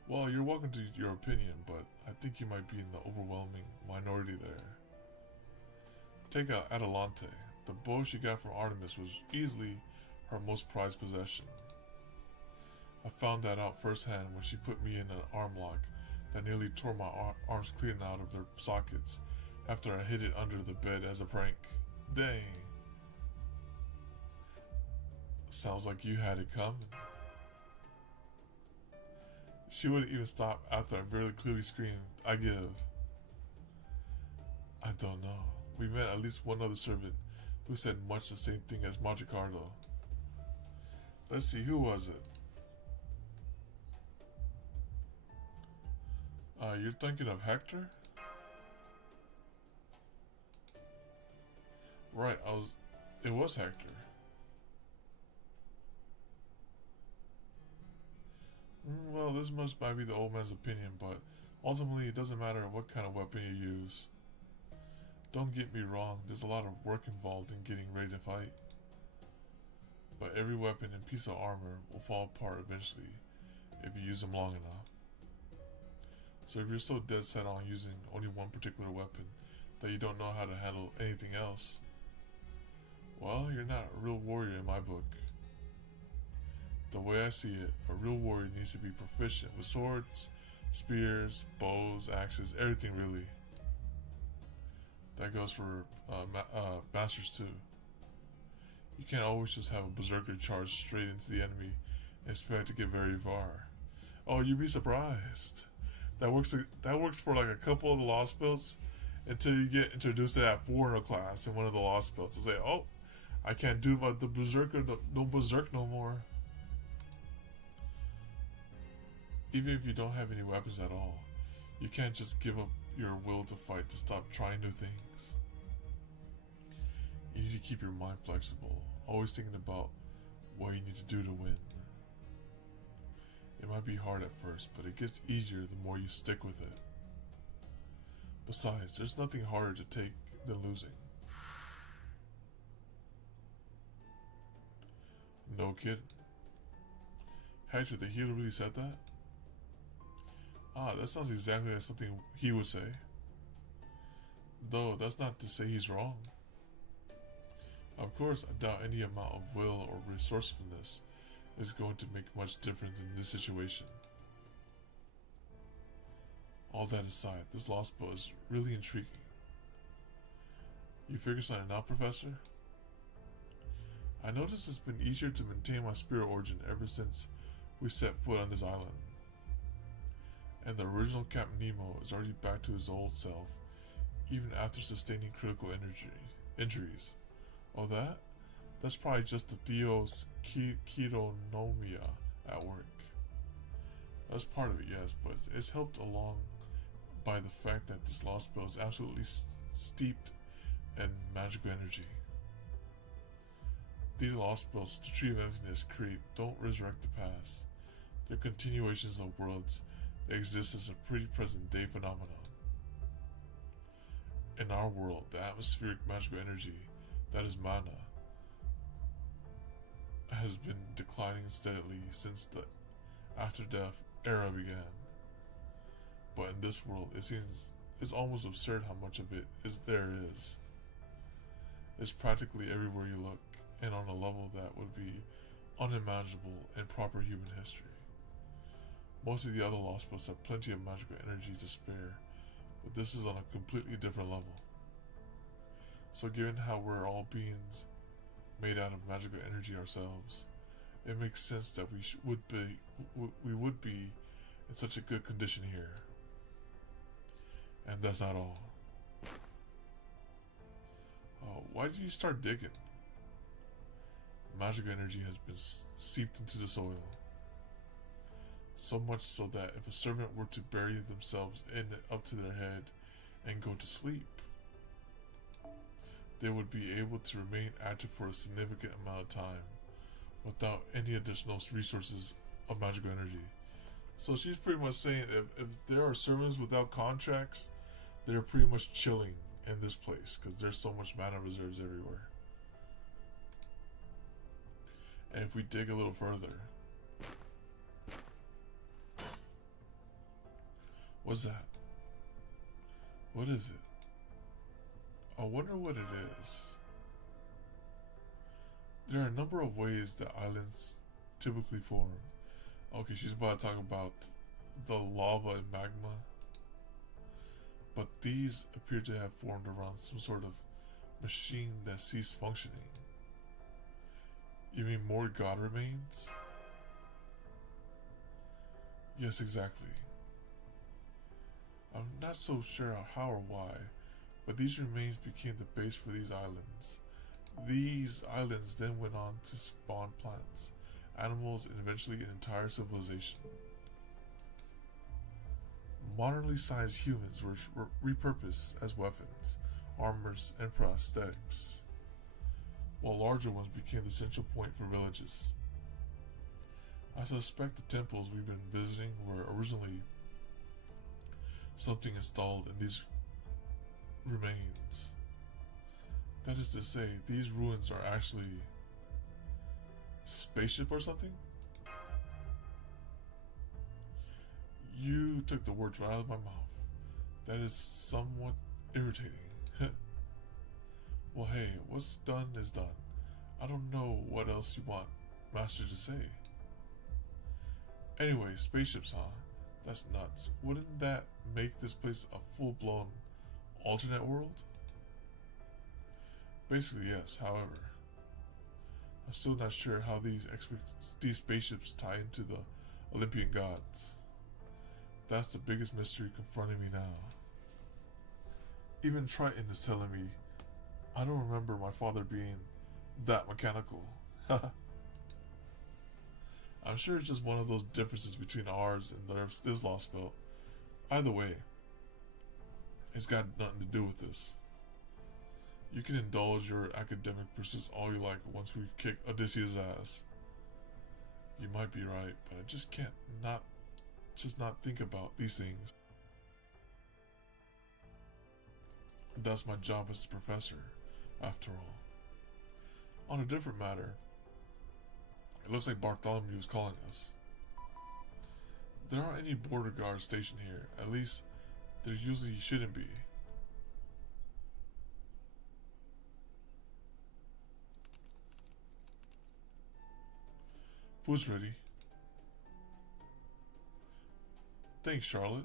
Well, you're welcome to your opinion, but I think you might be in the overwhelming minority there. Take out Adelante. The bow she got from Artemis was easily her most prized possession. I found that out firsthand when she put me in an arm lock that nearly tore my arms clean out of their sockets after I hid it under the bed as a prank. Dang. Sounds like you had it coming. She wouldn't even stop after I very clearly screamed, I give. I don't know. We met at least one other servant who said much the same thing as Mondricardo. Let's see, who was it? You're thinking of Hector? Right, it was Hector. Well, this might be the old man's opinion, but ultimately it doesn't matter what kind of weapon you use. Don't get me wrong, there's a lot of work involved in getting ready to fight. But every weapon and piece of armor will fall apart eventually if you use them long enough. So if you're so dead set on using only one particular weapon that you don't know how to handle anything else, well, you're not a real warrior in my book. The way I see it, a real warrior needs to be proficient with swords, spears, bows, axes, everything really. That goes for masters too. You can't always just have a berserker charge straight into the enemy and expect to get very far. Oh, you'd be surprised. That works for like a couple of the Lostbelts until you get introduced to that foreigner class in one of the Lostbelts. It's like, oh, I can't do the berserker, no berserk no more. Even if you don't have any weapons at all, you can't just give up your will to fight to stop trying new things. You need to keep your mind flexible, always thinking about what you need to do to win. It might be hard at first, but it gets easier the more you stick with it. Besides, there's nothing harder to take than losing. No kidding. Hector, the healer really said that? Ah, that sounds exactly like something he would say. Though, that's not to say he's wrong. Of course, I doubt any amount of will or resourcefulness is going to make much difference in this situation. All that aside, this Lostbelt is really intriguing. You figure something out, Professor? I noticed it's been easier to maintain my spirit origin ever since we set foot on this island. And the original Captain Nemo is already back to his old self, even after sustaining critical injuries. Oh, that's probably just the Theos Ketonomia at work. That's part of it, yes, but it's helped along by the fact that this Lostbelt is absolutely steeped in magical energy. These Lostbelts, the Tree of Emptiness create, don't resurrect the past. They're continuations of worlds that exist as a pretty present day phenomenon. In our world, the atmospheric magical energy, that is mana, has been declining steadily since the after-death era began. But in this world, it seems it's almost absurd how much of it there is. It's practically everywhere you look, and on a level that would be unimaginable in proper human history. Most of the other Lostbelts have plenty of magical energy to spare, but this is on a completely different level. So given how we're all beings made out of magical energy ourselves, it makes sense that we would be in such a good condition here. And that's not all. Why did you start digging? Magical energy has been seeped into the soil. So much so that if a servant were to bury themselves in it up to their head and go to sleep, they would be able to remain active for a significant amount of time without any additional resources of magical energy. So she's pretty much saying if there are servants without contracts, they're pretty much chilling in this place because there's so much mana reserves everywhere. And if we dig a little further, what's that? What is it? I wonder what it is. There are a number of ways that islands typically form. Okay, she's about to talk about the lava and magma. But these appear to have formed around some sort of machine that ceased functioning. You mean more god remains? Yes, exactly. I'm not so sure how or why, but these remains became the base for these islands. These islands then went on to spawn plants, animals, and eventually an entire civilization. Modernly sized humans were repurposed as weapons, armors, and prosthetics, while larger ones became the central point for villages. I suspect the temples we've been visiting were originally something installed in these remains. That is to say, these ruins are actually spaceship or something? You took the words right out of my mouth. That is somewhat irritating. Well, hey, what's done is done. I don't know what else you want Master to say. Anyway, spaceships, huh? That's nuts. Wouldn't that make this place a full-blown alternate world? Basically, yes. However, I'm still not sure how these spaceships tie into the Olympian gods. That's the biggest mystery confronting me now. Even Triton is telling me, I don't remember my father being that mechanical. I'm sure it's just one of those differences between ours and this Lostbelt. Either way, it's got nothing to do with this. You can indulge your academic pursuits all you like once we kick Odysseus' ass. You might be right, but I just can't not think about these things. That's my job as a professor, after all. On a different matter, it looks like Bartholomew is calling us. There aren't any border guards stationed here. At least, there usually shouldn't be. Food's ready. Thanks, Charlotte.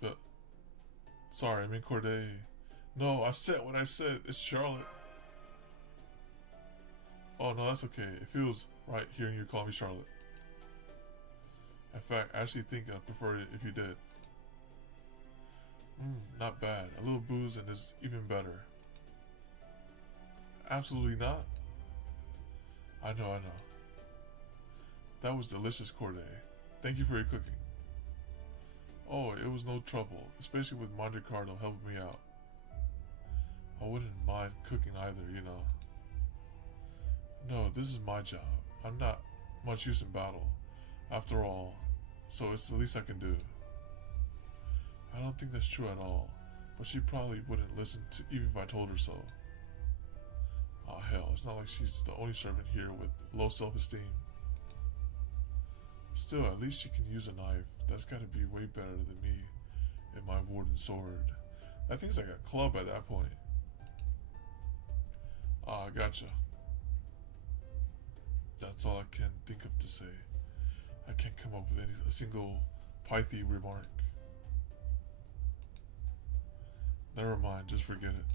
But, sorry, I mean Corday. No, I said what I said. It's Charlotte. Oh, no, that's okay. It feels right hearing you call me Charlotte. In fact, I actually think I'd prefer it if you did. Not bad. A little booze and it's even better. Absolutely not. I know. That was delicious, Corday. Thank you for your cooking. Oh, it was no trouble, especially with Mondricardo helping me out. I wouldn't mind cooking either, you know. No, this is my job. I'm not much use in battle, after all, so it's the least I can do. I don't think that's true at all, but she probably wouldn't listen to even if I told her so. Oh hell, it's not like she's the only servant here with low self-esteem. Still, at least she can use a knife. That's gotta be way better than me and my wooden sword. That thing's like a club at that point. Ah, gotcha. That's all I can think of to say. I can't come up with a single pithy remark. Never mind, just forget it.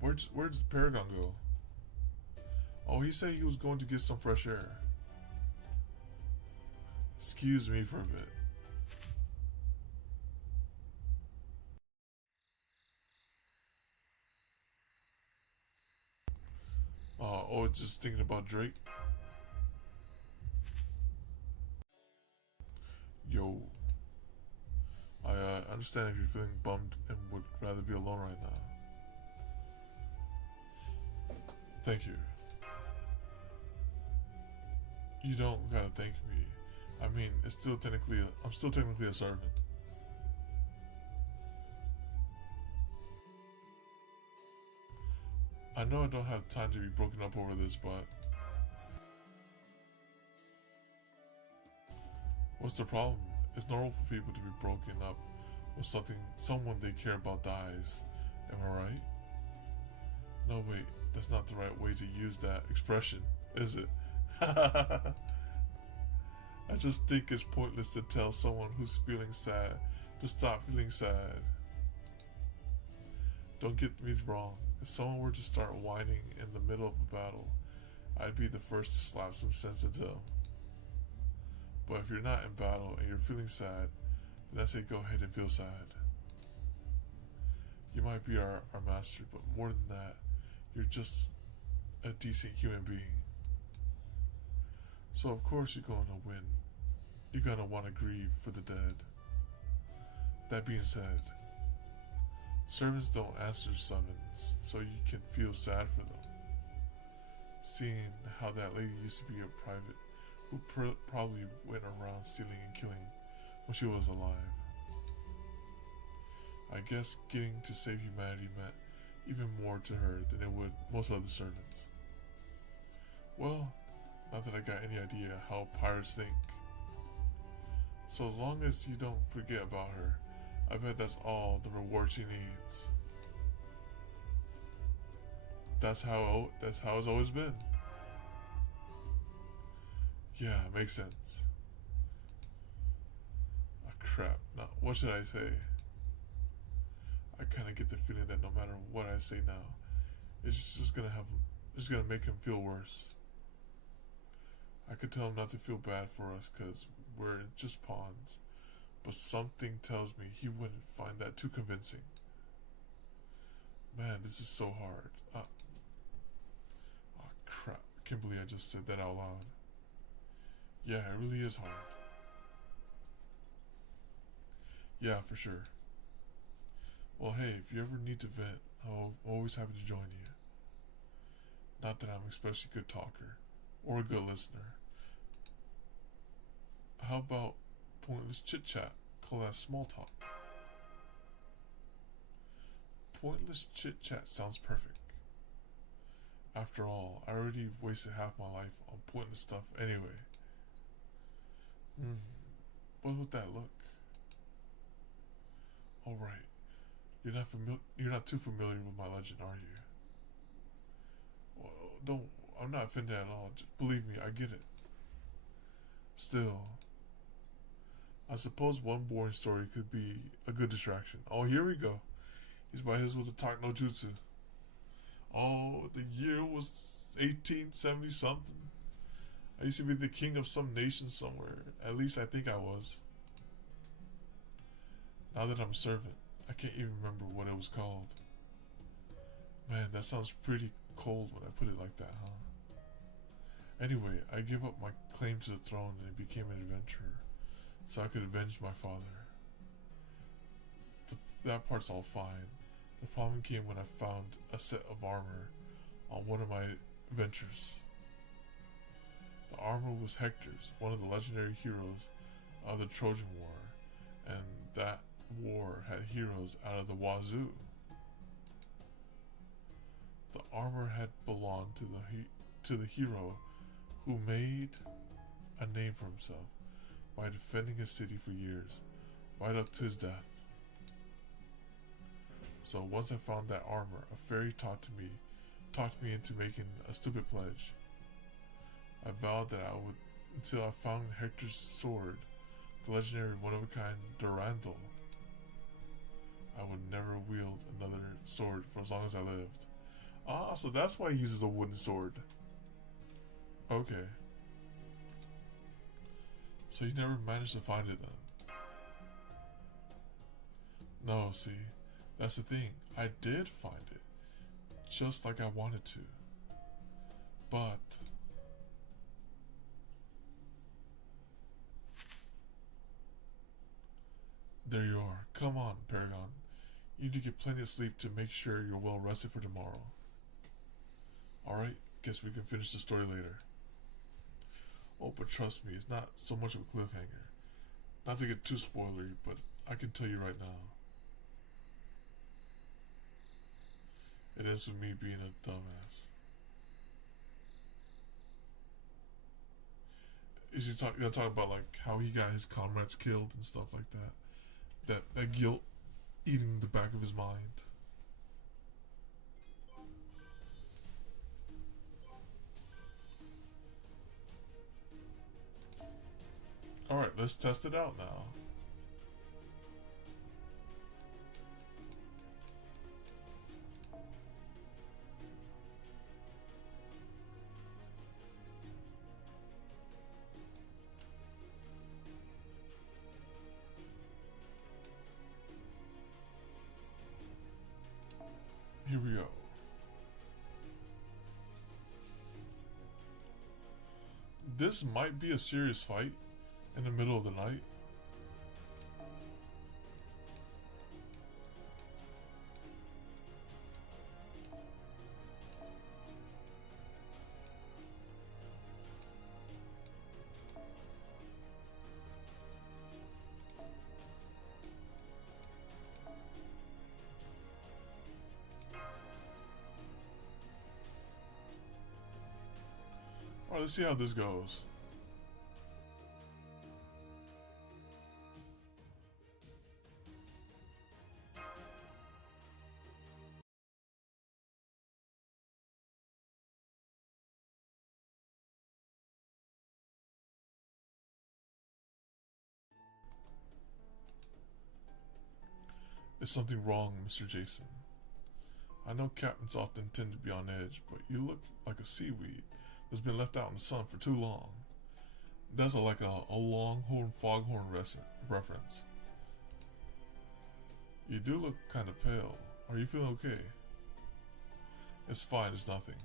Where'd Paragon go? Oh, he said he was going to get some fresh air. Excuse me for a bit. Just thinking about Drake. Yo. I understand if you're feeling bummed and would rather be alone right now. Thank you. You don't gotta thank me. I mean, I'm still technically a servant. I know I don't have time to be broken up over this, but what's the problem? It's normal for people to be broken up when someone they care about dies. Am I right? No, wait, that's not the right way to use that expression, is it? I just think it's pointless to tell someone who's feeling sad to stop feeling sad. Don't get me wrong, if someone were to start whining in the middle of a battle, I'd be the first to slap some sense into them. But if you're not in battle and you're feeling sad, then I say go ahead and feel sad. You might be our master, but more than that, you're just a decent human being. So of course you're going to win. You're going to want to grieve for the dead. That being said, servants don't answer summons, so you can feel sad for them. Seeing how that lady used to be a private who probably went around stealing and killing when she was alive. I guess getting to save humanity meant even more to her than it would most other servants. Well, not that I got any idea how pirates think. So as long as you don't forget about her, I bet that's all the reward she needs. That's how it's always been. Yeah, makes sense. Oh, crap. Now, what should I say? I kind of get the feeling that no matter what I say now, it's just gonna make him feel worse. I could tell him not to feel bad for us because we're just pawns, but something tells me he wouldn't find that too convincing. Man, this is so hard. Oh crap, I can't believe I just said that out loud. Yeah, it really is hard. Yeah, for sure. Well, hey, if you ever need to vent, I'm always happy to join you. Not that I'm especially good talker or a good listener. How about pointless chit chat? Call that small talk. Pointless chit chat sounds perfect. After all, I already wasted half my life on pointless stuff anyway. What would that look? Alright. You're not too familiar with my legend, are you? Well, I'm not offended at all. Just believe me, I get it. Still, I suppose one boring story could be a good distraction. Oh, here we go. He's by his with the talk no jutsu. Oh, the year was 1870 something. I used to be the king of some nation somewhere. At least I think I was. Now that I'm a servant, I can't even remember what it was called. Man, that sounds pretty cold when I put it like that, huh? Anyway, I gave up my claim to the throne and became an adventurer, so I could avenge my father. That part's all fine. The problem came when I found a set of armor on one of my adventures. The armor was Hector's, one of the legendary heroes of the Trojan War, and that war had heroes out of the wazoo. The armor had belonged to the hero who made a name for himself by defending his city for years, right up to his death. So once I found that armor, a fairy talked me into making a stupid pledge. I vowed that I would, until I found Hector's sword, the legendary one-of-a-kind Durandal, I would never wield another sword for as long as I lived. Ah, so that's why he uses a wooden sword. Okay. So you never managed to find it then? No, see, that's the thing. I did find it, just like I wanted to. But there you are. Come on, Paragon. You need to get plenty of sleep to make sure you're well rested for tomorrow. Alright, guess we can finish the story later. Oh, but trust me, it's not so much of a cliffhanger. Not to get too spoilery, but I can tell you right now. It ends with me being a dumbass. Is he gonna talk about like how he got his comrades killed and stuff like that? That guilt eating the back of his mind. Alright, let's test it out now. Here we go. This might be a serious fight in the middle of the night. Alright, let's see how this goes. Is something wrong, Mr. Jason? I know captains often tend to be on edge, but you look like a seaweed that's been left out in the sun for too long. That's like a longhorn foghorn reference. You do look kind of pale. Are you feeling okay? It's fine, it's nothing.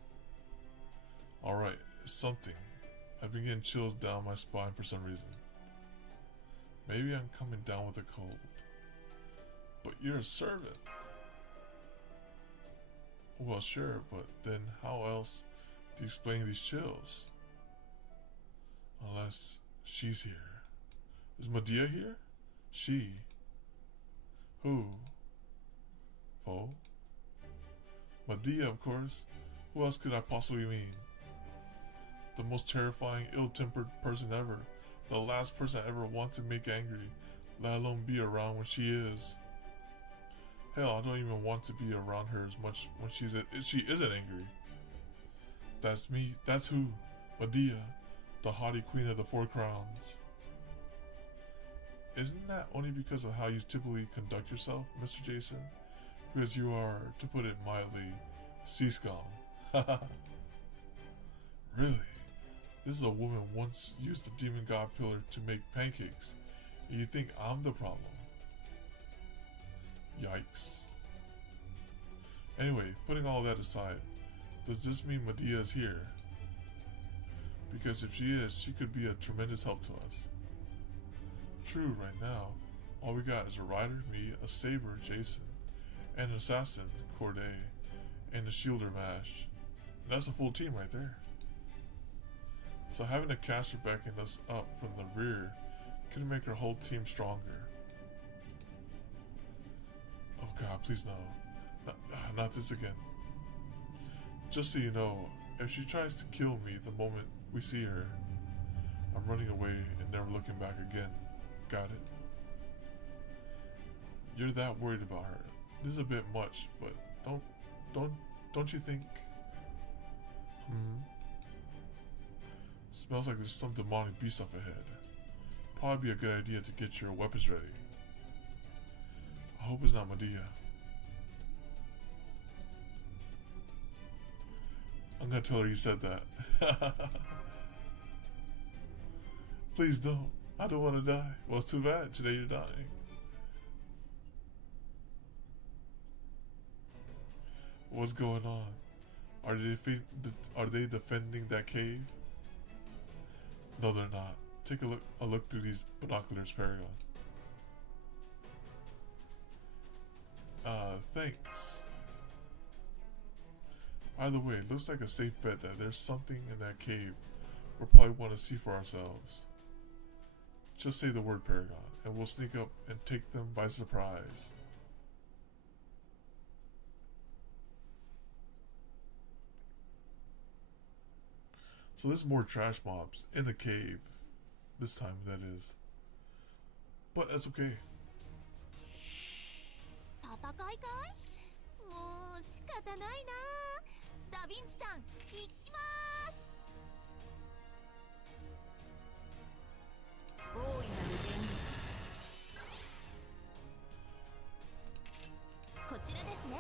Alright, it's something. I've been getting chills down my spine for some reason. Maybe I'm coming down with a cold. But you're a servant. Well, sure, but then how else do you explain these chills? Unless she's here. Is Medea here? She. Who? Poe? Medea, of course. Who else could I possibly mean? The most terrifying, ill-tempered person ever. The last person I ever want to make angry, let alone be around when she is. Hell, I don't even want to be around her as much when she isn't angry. That's me. That's who. Medea, the haughty queen of the four crowns. Isn't that only because of how you typically conduct yourself, Mr. Jason? Because you are, to put it mildly, sea scum. Really? This is a woman once used the demon god pillar to make pancakes. And you think I'm the problem? Yikes. Anyway, putting all that aside, does this mean Medea is here? Because if she is, she could be a tremendous help to us. True, right now, all we got is a rider, me, a saber, Jason, and an assassin, Corday, and a shielder, Mash. And that's a full team right there. So having a caster backing us up from the rear could make our whole team stronger. Oh god, please no. Not this again. Just so you know, if she tries to kill me the moment we see her, I'm running away and never looking back again. Got it? You're that worried about her. This is a bit much, but don't you think? Smells like there's some demonic beast up ahead. Probably be a good idea to get your weapons ready. I hope it's not Medea. I'm gonna tell her you said that. Please don't. I don't want to die. Well, it's too bad. Today you're dying. What's going on? Are they defending that cave? No, they're not. Take a look through these binoculars, Paragon. Thanks. Either way, it looks like a safe bet that there's something in that cave we'll probably want to see for ourselves. Just say the word, Paragon, and we'll sneak up and take them by surprise. So there's more trash mobs in the cave. This time, that is. But that's okay. 戦いかい？もう仕方ないな。ダヴィンチちゃん、行きます。大いなる電流。こちらですね。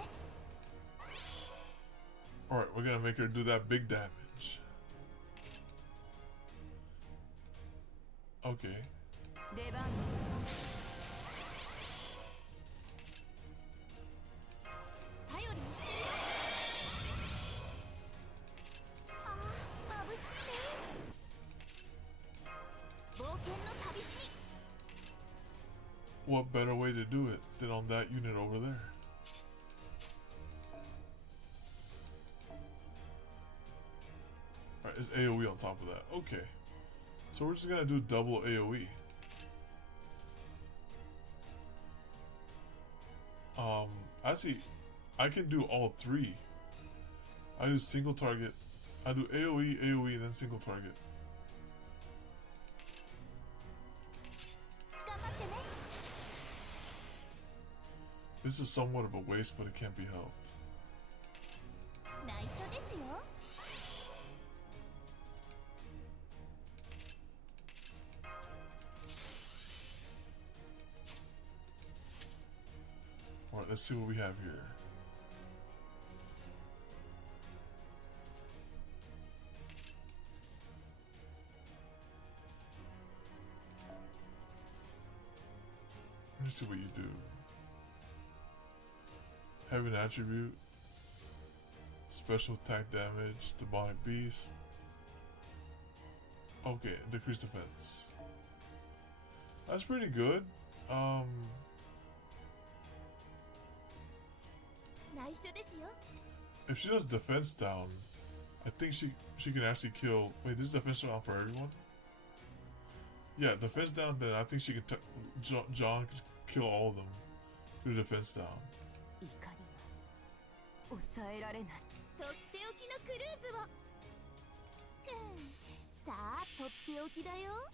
Alright, we're gonna make her do that big damage. Okay. 出番です。頼りにしてるよ。ああ、眩しいね。冒険の旅路。 What better way to do it than on that unit over there? Alright, it's AoE on top of that. Okay. So we're just gonna do double AoE. Actually, I can do all three. I do single target. I do AoE, AoE, and then single target. This is somewhat of a waste, but it can't be helped. Alright, let's see what we have here. Let me see what you do. Have an attribute. Special attack damage, demonic beast. Okay, decreased defense. That's pretty good. If she does defense down, I think she can actually kill. Wait, this is defense down for everyone? Yeah, defense down. Then I think she can. John can kill all of them through defense down. 抑えられない。とっておきのクルーズを。さあ、とっておきだよ。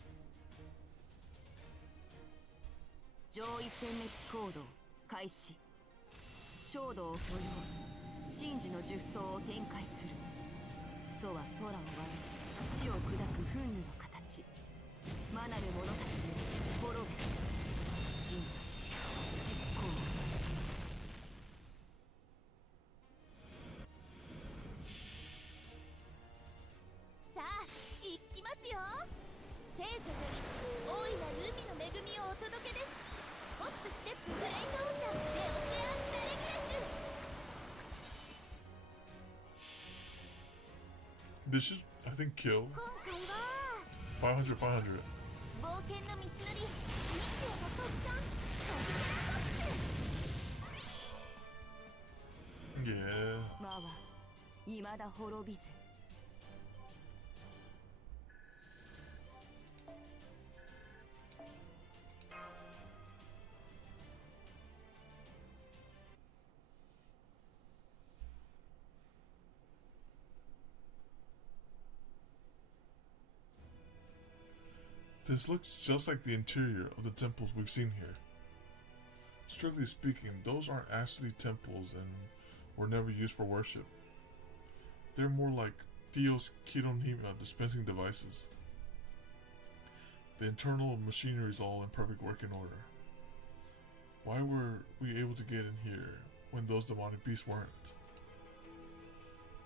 上位殲滅行動開始。衝動を許容。神事の術草を展開する。楚は空を割り、地を砕く憤怒の形。魔なる者たちよ、滅べ。神罰、執行。 聖女より大いなる海の恵みをお届けです。ホップステップグレイトオーシャンでオセアンベレグレス。 This should, I think, kill 今回は500, 500. 冒険の道のり、未知への突貫、トリケラトプス。Yeah. 魔は未だ滅びず。 Alright, This looks just like the interior of the temples we've seen here. Strictly speaking, those aren't actually temples and were never used for worship. They're more like Dios Kironima dispensing devices. The internal machinery is all in perfect working order. Why were we able to get in here when those demonic beasts weren't?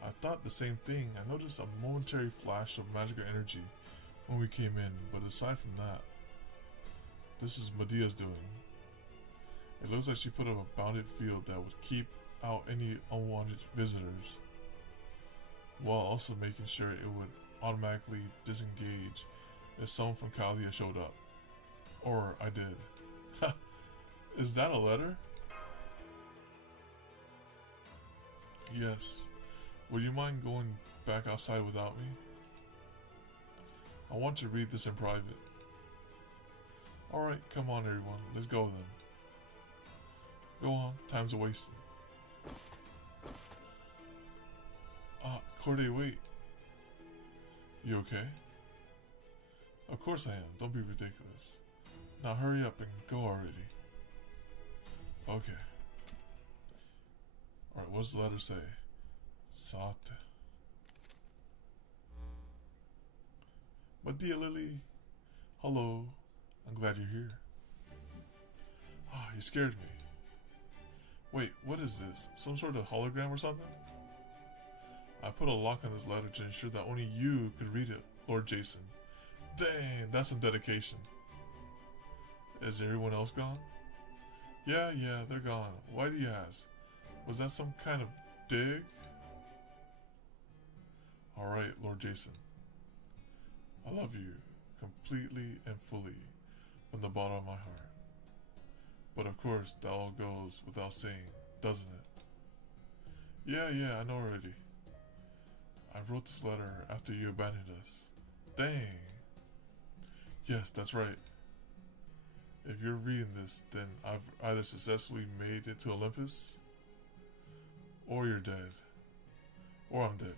I thought the same thing. I noticed a momentary flash of magical energy when we came in, but aside from that, this is Medea's doing. It looks like she put up a bounded field that would keep out any unwanted visitors, while also making sure it would automatically disengage if someone from Kalia showed up. Or I did. Is that a letter? Yes. Would you mind going back outside without me? I want to read this in private. Alright, come on everyone, let's go then. Go on, time's a wasting. Corday, wait. You okay? Of course I am, don't be ridiculous. Now hurry up and go already. Okay. Alright, what does the letter say? Sate. Medea Lily. Hello. I'm glad you're here. Ah, you scared me. Wait, what is this? Some sort of hologram or something? I put a lock on this letter to ensure that only you could read it, Lord Jason. Dang, that's some dedication. Is everyone else gone? Yeah, they're gone. Why do you ask? Was that some kind of dig? Alright, Lord Jason. I love you completely and fully from the bottom of my heart. But of course, that all goes without saying, doesn't it? Yeah, I know already. I wrote this letter after you abandoned us. Dang. Yes, that's right. If you're reading this, then I've either successfully made it to Olympus, or you're dead, or I'm dead.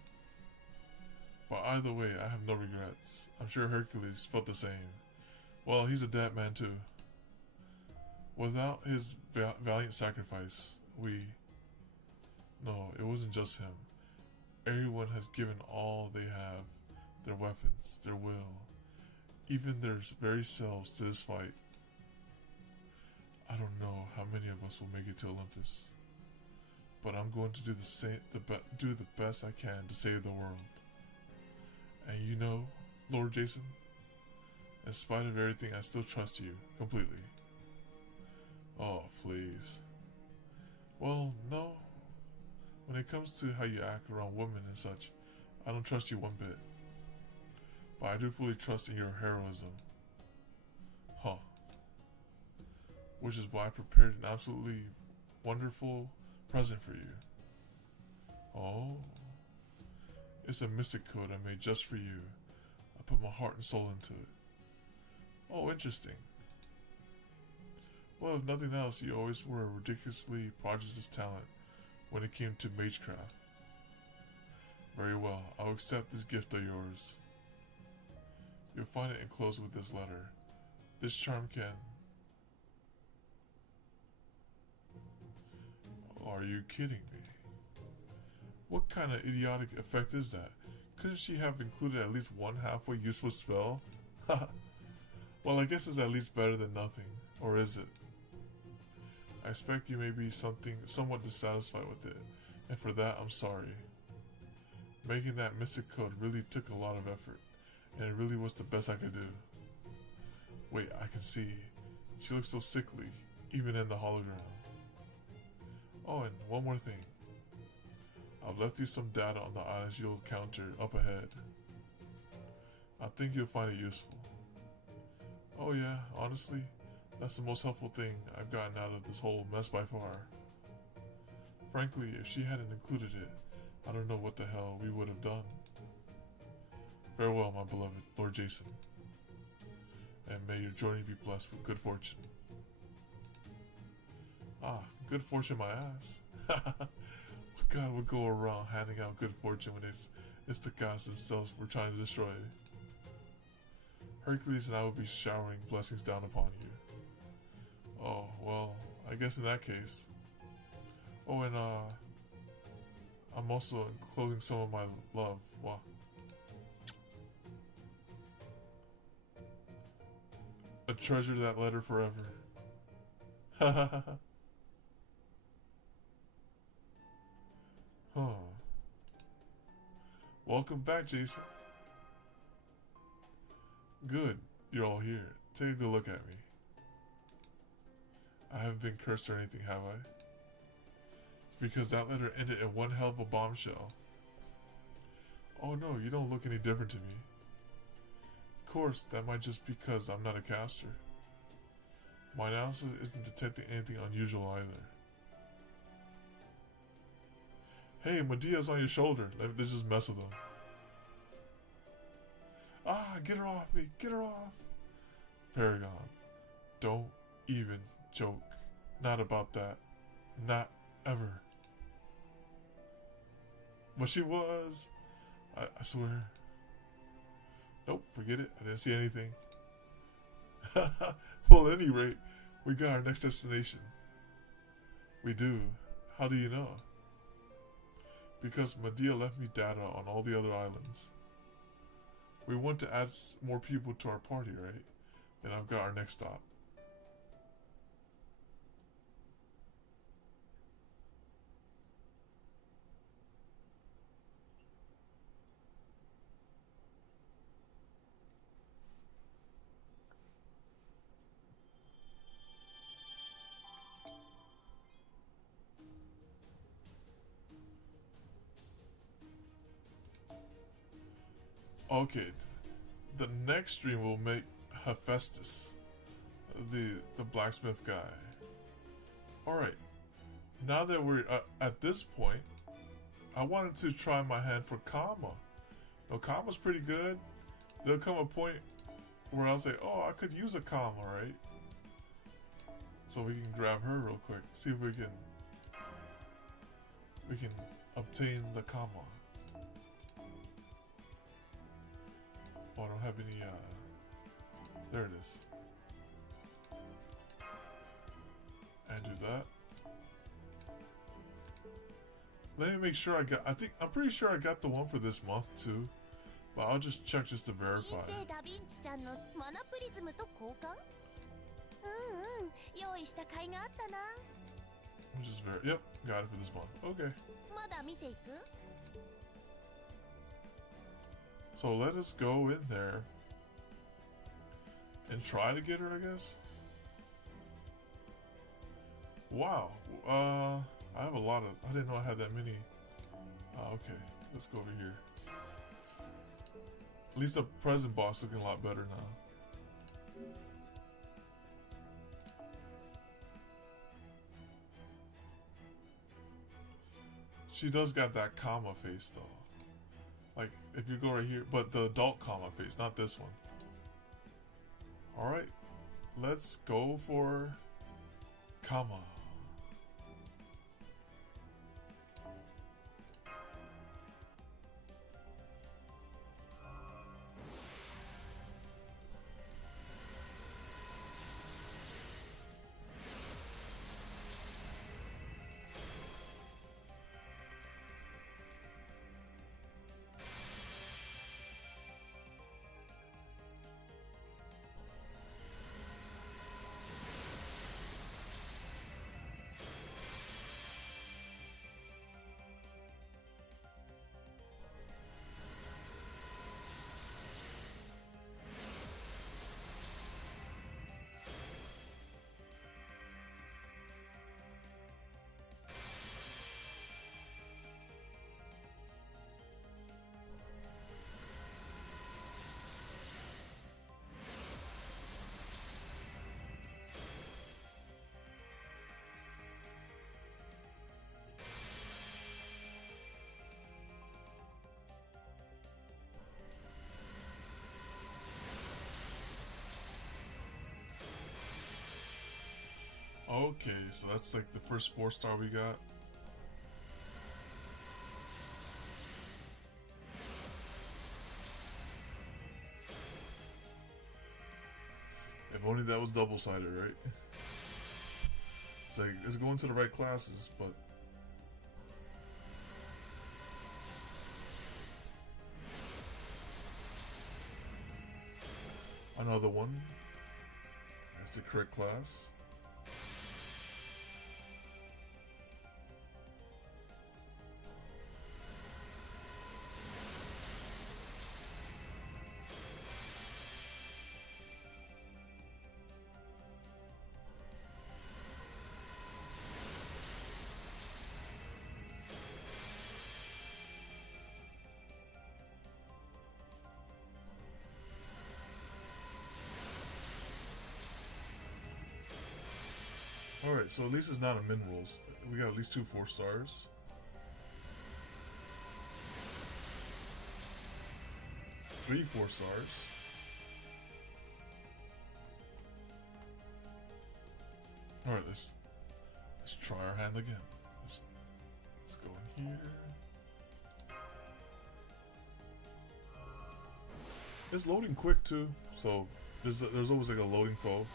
But either way, I have no regrets. I'm sure Hercules felt the same. Well, he's a dead man too. Without his valiant sacrifice, No, it wasn't just him. Everyone has given all they have, their weapons, their will, even their very selves to this fight. I don't know how many of us will make it to Olympus, but I'm going to do do the best I can to save the world. And you know, Lord Jason, in spite of everything, I still trust you completely. Oh, please. Well, no. When it comes to how you act around women and such, I don't trust you one bit. But I do fully trust in your heroism. Huh. Which is why I prepared an absolutely wonderful present for you. Oh. It's a mystic code I made just for you. I put my heart and soul into it. Oh, interesting. Well, if nothing else, you always were a ridiculously prodigious talent when it came to magecraft. Very well, I'll accept this gift of yours. You'll find it enclosed with this letter. This charm can... Are you kidding me? What kind of idiotic effect is that? Couldn't she have included at least one halfway useless spell? Well, I guess it's at least better than nothing. Or is it? I expect you may be somewhat dissatisfied with it, and for that I'm sorry. Making that mystic code really took a lot of effort, and it really was the best I could do. Wait, I can see. She looks so sickly, even in the hologram. Oh, and one more thing. I've left you some data on the islands you'll encounter up ahead. I think you'll find it useful. Oh yeah, honestly, that's the most helpful thing I've gotten out of this whole mess by far. Frankly, if she hadn't included it, I don't know what the hell we would have done. Farewell, my beloved Lord Jason, and may your journey be blessed with good fortune. Ah, good fortune my ass. What god would go around handing out good fortune when it's the gods themselves we're trying to destroy? Hercules and I will be showering blessings down upon you. Oh, well, I guess in that case. Oh, and I'm also enclosing some of my love. Wow. I treasure that letter forever. Huh. Welcome back, Jason. Good, you're all here. Take a good look at me. I haven't been cursed or anything, have I? Because that letter ended in one hell of a bombshell. Oh no, you don't look any different to me. Of course, that might just be because I'm not a caster. My analysis isn't detecting anything unusual either. Hey, Medea's on your shoulder. Let's just mess with him. Ah, get her off me. Get her off. Paragon, don't even joke. Not about that. Not ever. But she was. I swear. Nope, forget it. I didn't see anything. Well, at any rate, we got our next destination. We do. How do you know? Because Medea left me data on all the other islands. We want to add more people to our party, right? Then I've got our next stop. Okay, the next stream will make Hephaestus, the blacksmith guy. Alright, now that we're at this point, I wanted to try my hand for Kama. No, Kama's pretty good. There'll come a point where I'll say, oh, I could use a Kama, right? So we can grab her real quick, see if we can obtain the Kama. Oh, I don't have any, there it is. And do that. Let me make sure I'm pretty sure I got the one for this month too. But I'll just check just to verify. Yep, got it for this month. Okay. So let us go in there and try to get her, I guess. Wow. I have a lot of... I didn't know I had that many. Okay. Let's go over here. At least the present boss looking a lot better now. She does got that Kama face though. Like, if you go right here, but the adult Kama face, not this one. Alright. Let's go for Kama. Okay, so that's like the first 4-star we got. If only that was double-sided, right? It's like, it's going to the right classes, but... Another one. That's the correct class. Alright, so at least it's not a min rolls. We got at least 2 4 stars. 3 4 stars. Alright, let's try our hand again. Let's go in here. It's loading quick too, so there's always like a loading foe.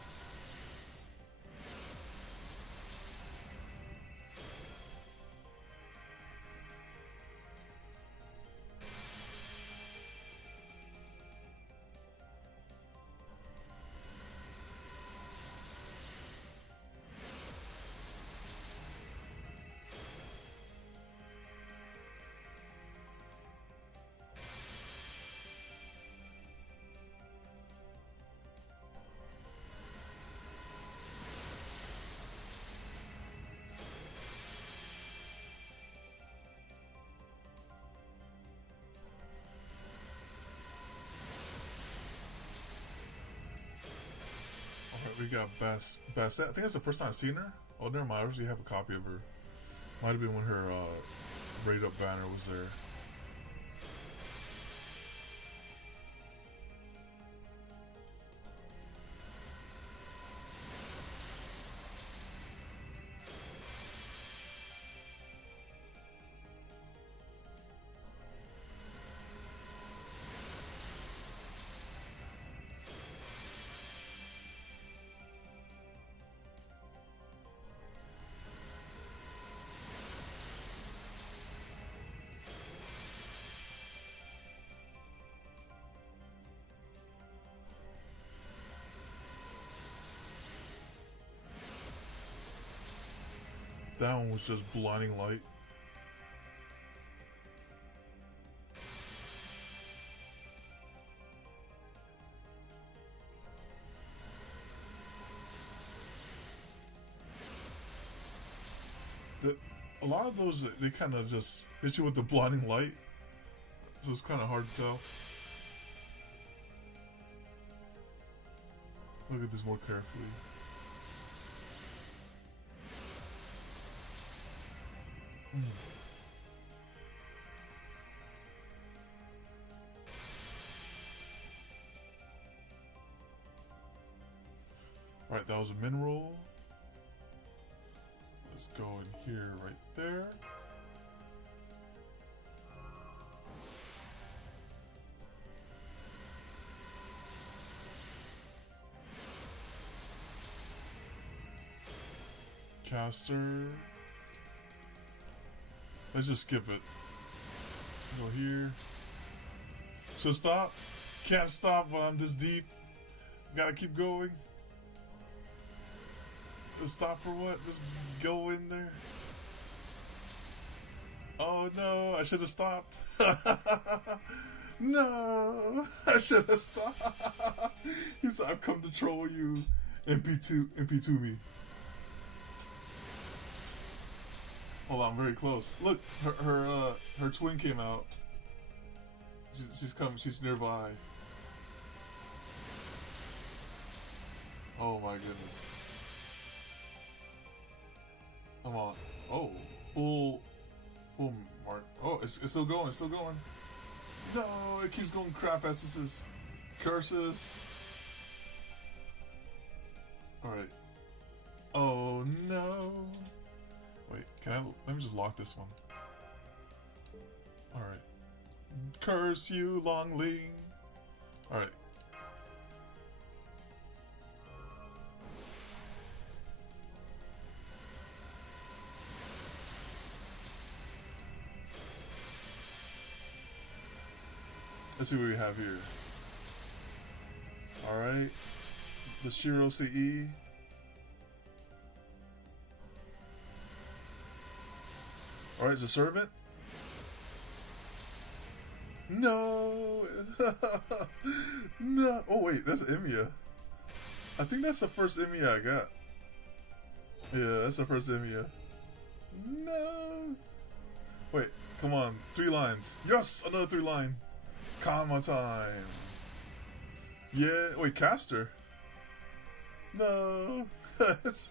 We got Bassett. I think that's the first time I've seen her. Oh, never mind. I actually have a copy of her. Might have been when her rated up banner was there. That one was just blinding light. A lot of those, they kind of just hit you with the blinding light, so it's kind of hard to tell. Look at this more carefully. Alright, that was a mineral. Let's go in here right there. Caster. Let's just skip it. Go here. Should stop. Can't stop when I'm this deep. Gotta keep going. Stop for what? Just go in there. Oh no, I should have stopped. No, I should have stopped. He said, I've come to troll you. MP2 me. Hold on, I'm very close. Look, her twin came out. She's coming, she's nearby. Oh my goodness. Come on. Oh, full mark. Oh, it's still going, it's still going. No, it keeps going crap essences. Curses. Alright. Oh no. Wait, let me just lock this one. Alright. Curse you, Longling. Alright. Let's see what we have here. Alright. The Shiro CE. Alright, it's a servant. No! No! Oh wait, that's Emiya. I think that's the first Emiya I got. Yeah, that's the first Emiya. No! Wait, come on. 3 lines. Yes! Another 3 line. Kama time. Yeah, wait, Caster. No! it's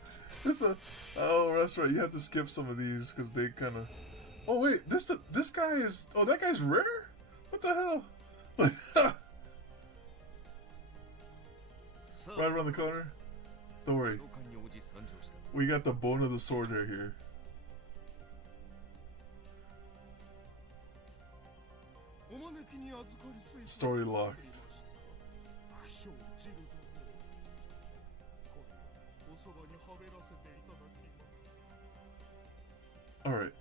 a... Oh, that's right. You have to skip some of these because they kind of... Oh wait, this guy is... Oh, that guy's rare? What the hell? Right around the corner? Don't worry. We got the bone of the sword right here. Story locked. Alright.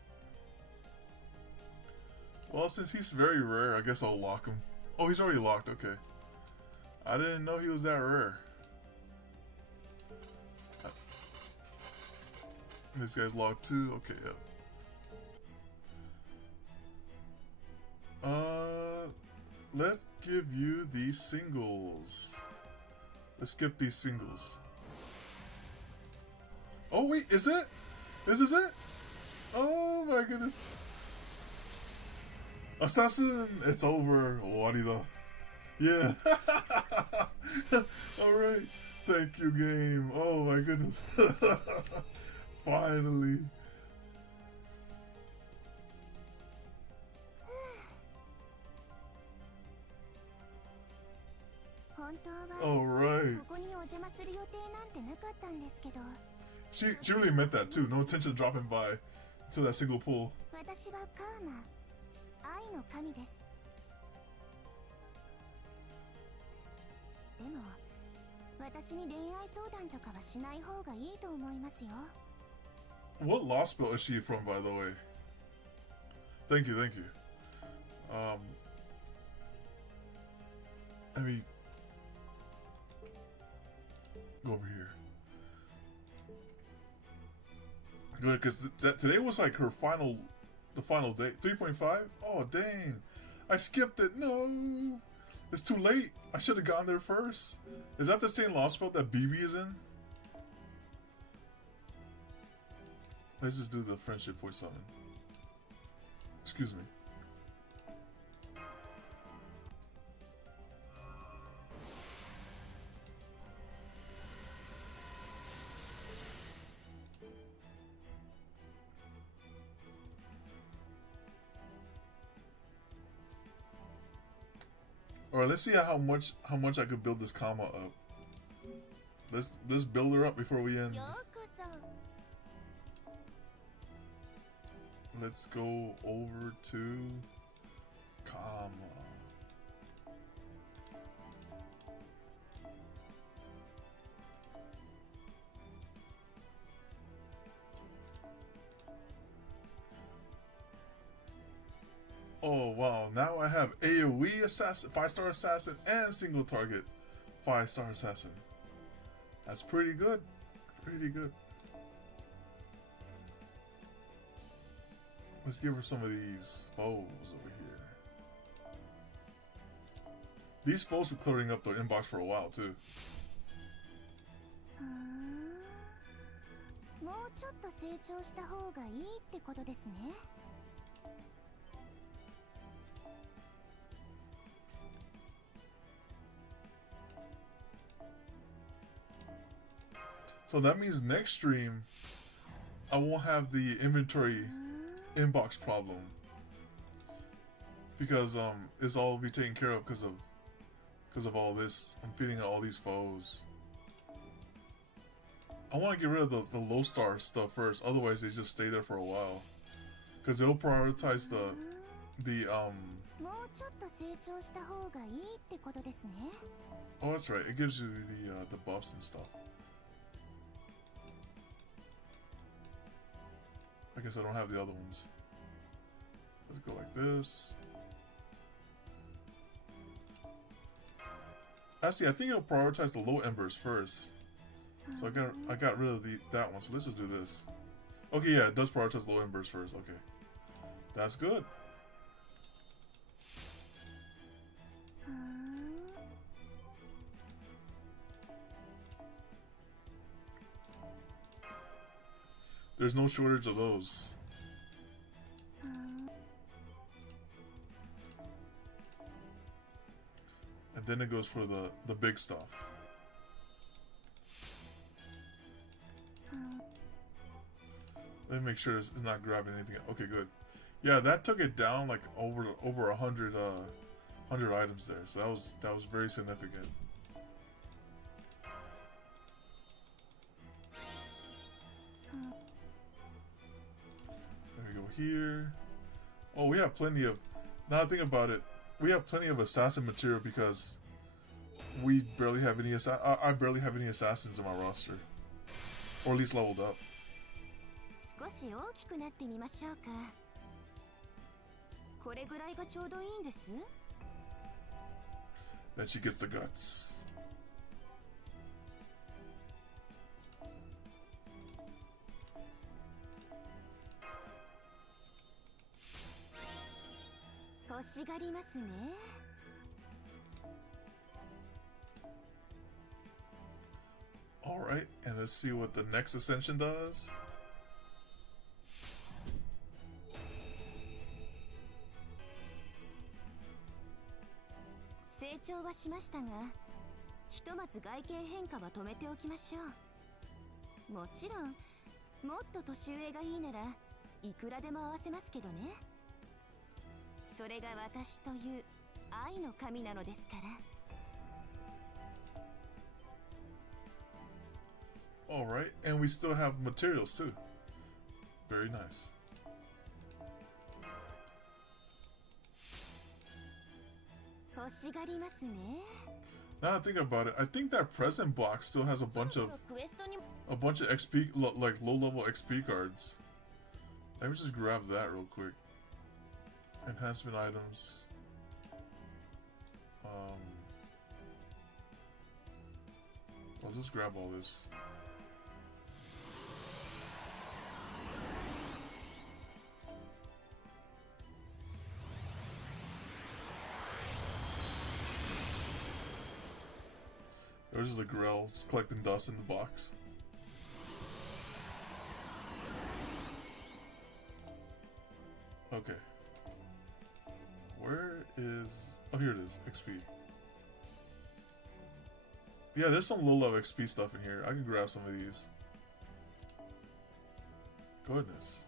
Well, since he's very rare, I guess I'll lock him. Oh, he's already locked, okay. I didn't know he was that rare. This guy's locked too? Okay, yep. Let's give you these singles. Let's skip these singles. Oh wait, is it? Is this it? Oh my goodness. Assassin, it's over. Warida. Yeah. Alright. Thank you, game. Oh my goodness. Finally. Alright. She really meant that too. No intention of dropping by to that single pool. What Lostbelt is she from, by the way? Thank you, thank you. Let me go over here. Good, because today was like her final, the final day. 3.5? Oh, dang. I skipped it. No. It's too late. I should have gone there first. Is that the same Lostbelt that BB is in? Let's just do the friendship point summon. Excuse me. Alright, let's see how much I could build this Kama up. Let's build her up before we end. Let's go over to Kama. Oh wow, now I have AoE assassin, 5-star assassin, and single target 5-star assassin. That's pretty good. Pretty good. Let's give her some of these foes over here. These foes were clearing up the inbox for a while too. So that means next stream, I won't have the inventory inbox problem because it's all be taken care of because of all this. I'm feeding all these foes. I want to get rid of the low star stuff first, otherwise they just stay there for a while because it'll prioritize the oh, that's right, it gives you the buffs and stuff. I guess I don't have the other ones. Let's go like this. Actually, I think it'll prioritize the low embers first. So I got rid of that one. So let's just do this. Okay, yeah, it does prioritize low embers first. Okay, that's good. There's no shortage of those. And then it goes for the big stuff. Let me make sure it's not grabbing anything. Okay, good. Yeah, that took it down like over 100 items there. So that was very significant. Let me go here. Oh, we have plenty of. Now I think about it, we have plenty of assassin material because we barely have any. I barely have any assassins in my roster, or at least leveled up. 少し大きくなってみましょうか。これぐらいがちょうどいいんです。Then she gets the guts. Alright, and let's see what the next ascension does. Alright, and we still have materials too. Very nice. Now I think about it, I think that present box still has a bunch of XP, like low-level XP cards. Let me just grab that real quick. Enhancement items. I'll just grab all this. There's just a Grell just collecting dust in the box. Okay. Where is... Oh, here it is. XP. Yeah, there's some low-level XP stuff in here. I can grab some of these. Goodness.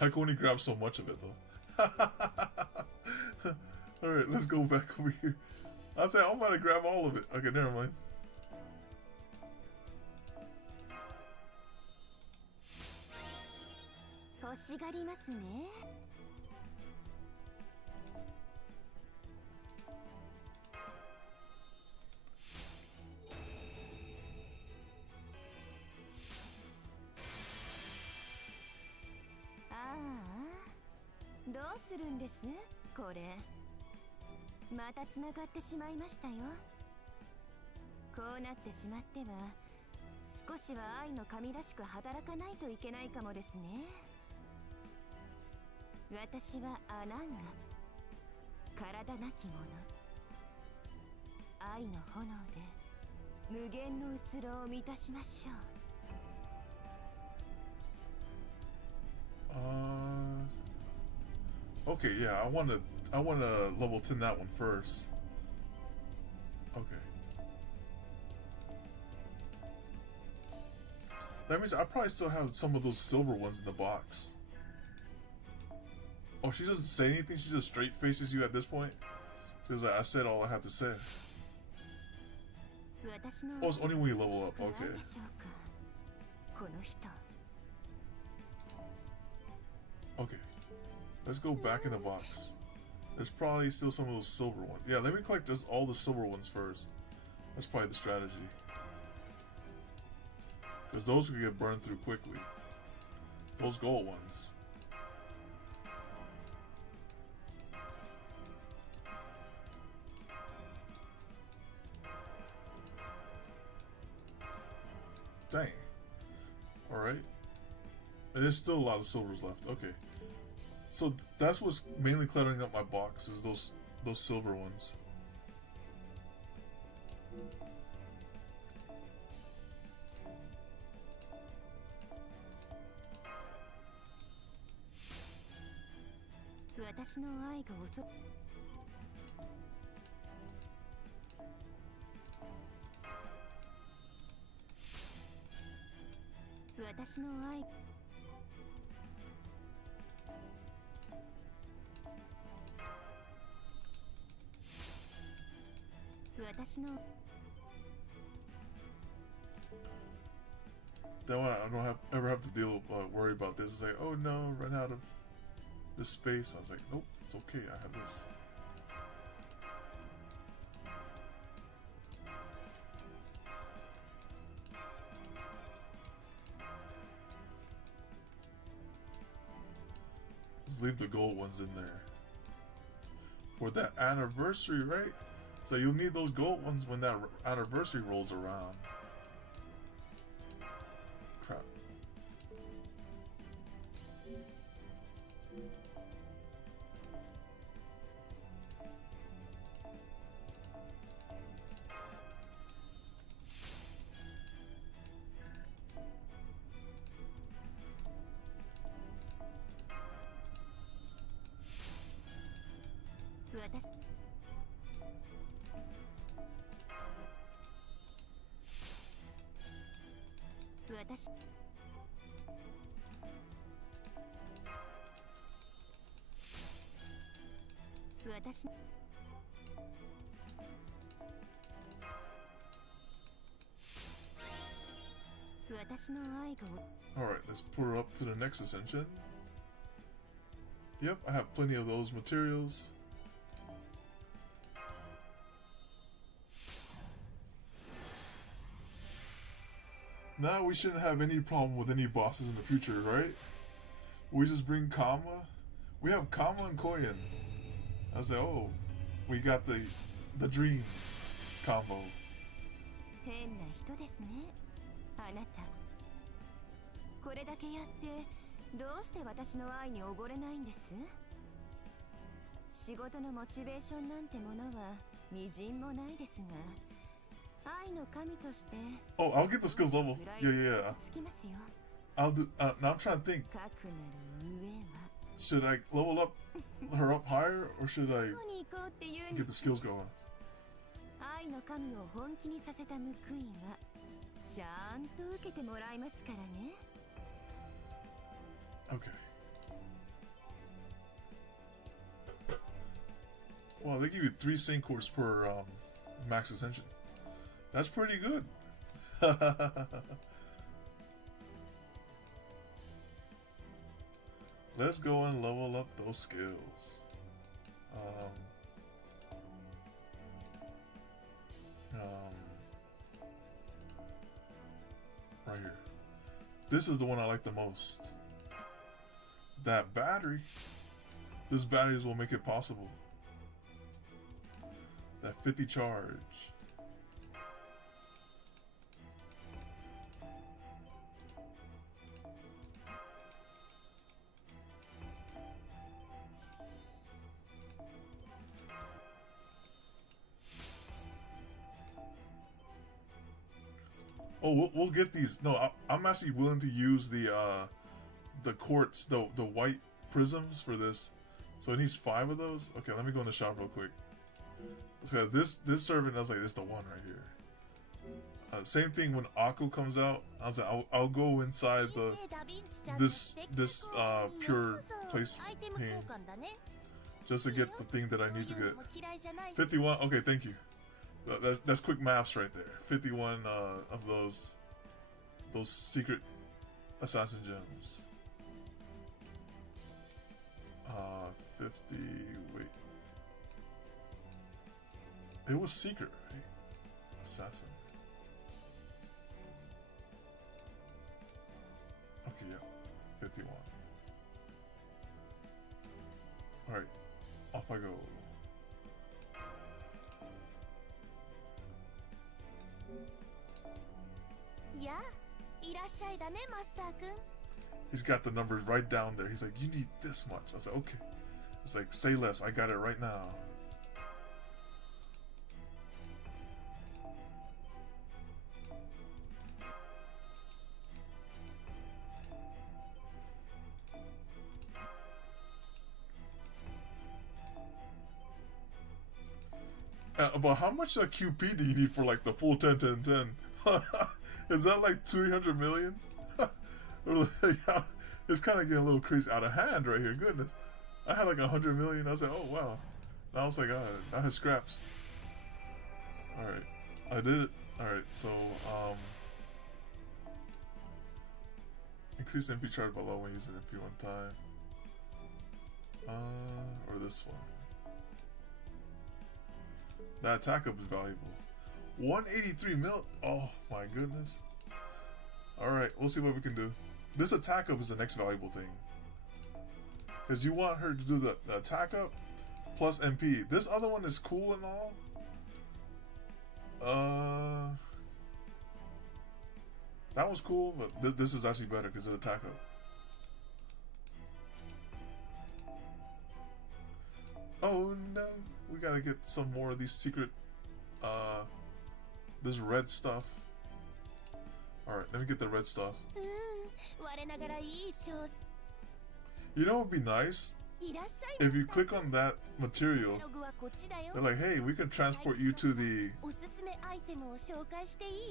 I can only grab so much of it, though. Alright, let's go back over here. I said I'm about to grab all of it. Okay, never mind. Okay, yeah, I want to level 10 that one first. Okay. That means I probably still have some of those silver ones in the box. Oh, she doesn't say anything? She just straight faces you at this point? Because I said all I have to say. Oh, it's only when you level up. Okay. Okay. Let's go back in the box. There's probably still some of those silver ones. Yeah, let me collect just all the silver ones first. That's probably the strategy. Because those can get burned through quickly. Those gold ones. Alright. There's still a lot of silvers left. Okay. So that's what's mainly cluttering up my box, is those silver ones. That one I don't ever have to worry about this. It's like, oh no, run out of this space. I was like, nope, it's okay. I have this. Just leave the gold ones in there for that anniversary, right? So you'll need those gold ones when that anniversary rolls around. Crap. Alright, let's put her up to the next ascension. Yep, I have plenty of those materials. Now we shouldn't have any problem with any bosses in the future, right? We just bring Kama. We have Kama and Koyan. I was like, oh, we got the dream combo. 変な人ですね、あなた。これだけやってどうして私の愛に溺れないんです？仕事のモチベーションなんてものはみじんもないですが、愛の神として。Oh, I'll get the skills level. Yeah. I'll do. Now I'm trying to think. Should I level up her up higher, or should I get the skills going? 愛の神を本気にさせた報いはちゃんと受けてもらいますからね。Okay. Well, they give you 3 sync cores per max ascension. That's pretty good. Let's go and level up those skills. Right here. This is the one I like the most. That battery. This batteries will make it possible. That 50 charge. Oh, we'll get these. No, I'm actually willing to use the quartz, the white prisms for this. So it needs 5 of those. Okay, let me go in the shop real quick. So this servant, I was like, this is the one right here. Same thing when Akko comes out. I was like, I'll go inside this pure place pane just to get the thing that I need to get. 51. Okay, thank you. That's quick maths right there. 51 of those secret assassin gems. 50. Wait. It was secret, right? Assassin. Okay, yeah. 51. Alright. Off I go. いらっしゃいだね、マスター君。 He's got the numbers right down there. He's like, you need this much. I was like, okay. It's like, say less. I got it right now. But how much QP do you need for like the full 10 10 10? Is that like 200 million? It's kind of getting a little crazy out of hand right here. Goodness. I had like 100 million. I was like, oh wow. Now I was like, I had scraps. Alright. I did it. Alright, so, increase MP charge by low when using MP one time. Or this one. That attack up is valuable. 183 mil. Oh my goodness. Alright, we'll see what we can do. This attack up is the next valuable thing. Because you want her to do the attack up plus MP. This other one is cool and all. That was cool, but this is actually better because of the attack up. Oh no, we gotta get some more of these secret, this red stuff. Alright, let me get the red stuff. You know what would be nice? If you click on that material, they're like, hey, we can transport you to the...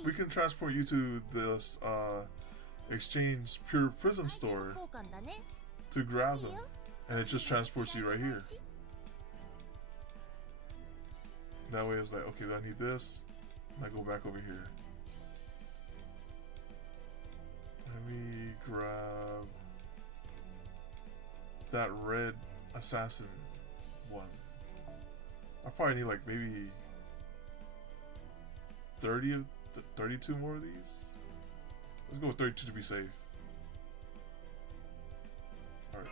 We can transport you to this, exchange pure prism store to grab them. And it just transports you right here. That way it's like, okay, I need this. And I go back over here. Let me grab that red assassin one. I probably need like maybe 32 more of these. Let's go with 32 to be safe. Alright.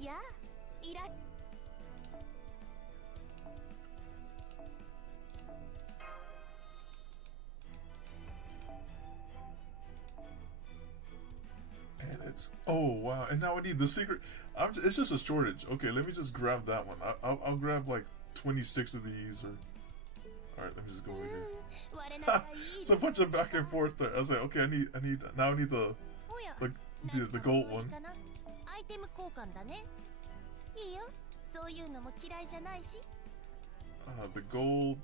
Yeah. And it's, oh wow, and now I need the secret. It's just a shortage. Okay, let me just grab that one. I'll grab like 26 of these, or alright, let me just go over here. It's a bunch of back and forth there. I was like, okay, I need the gold one. The gold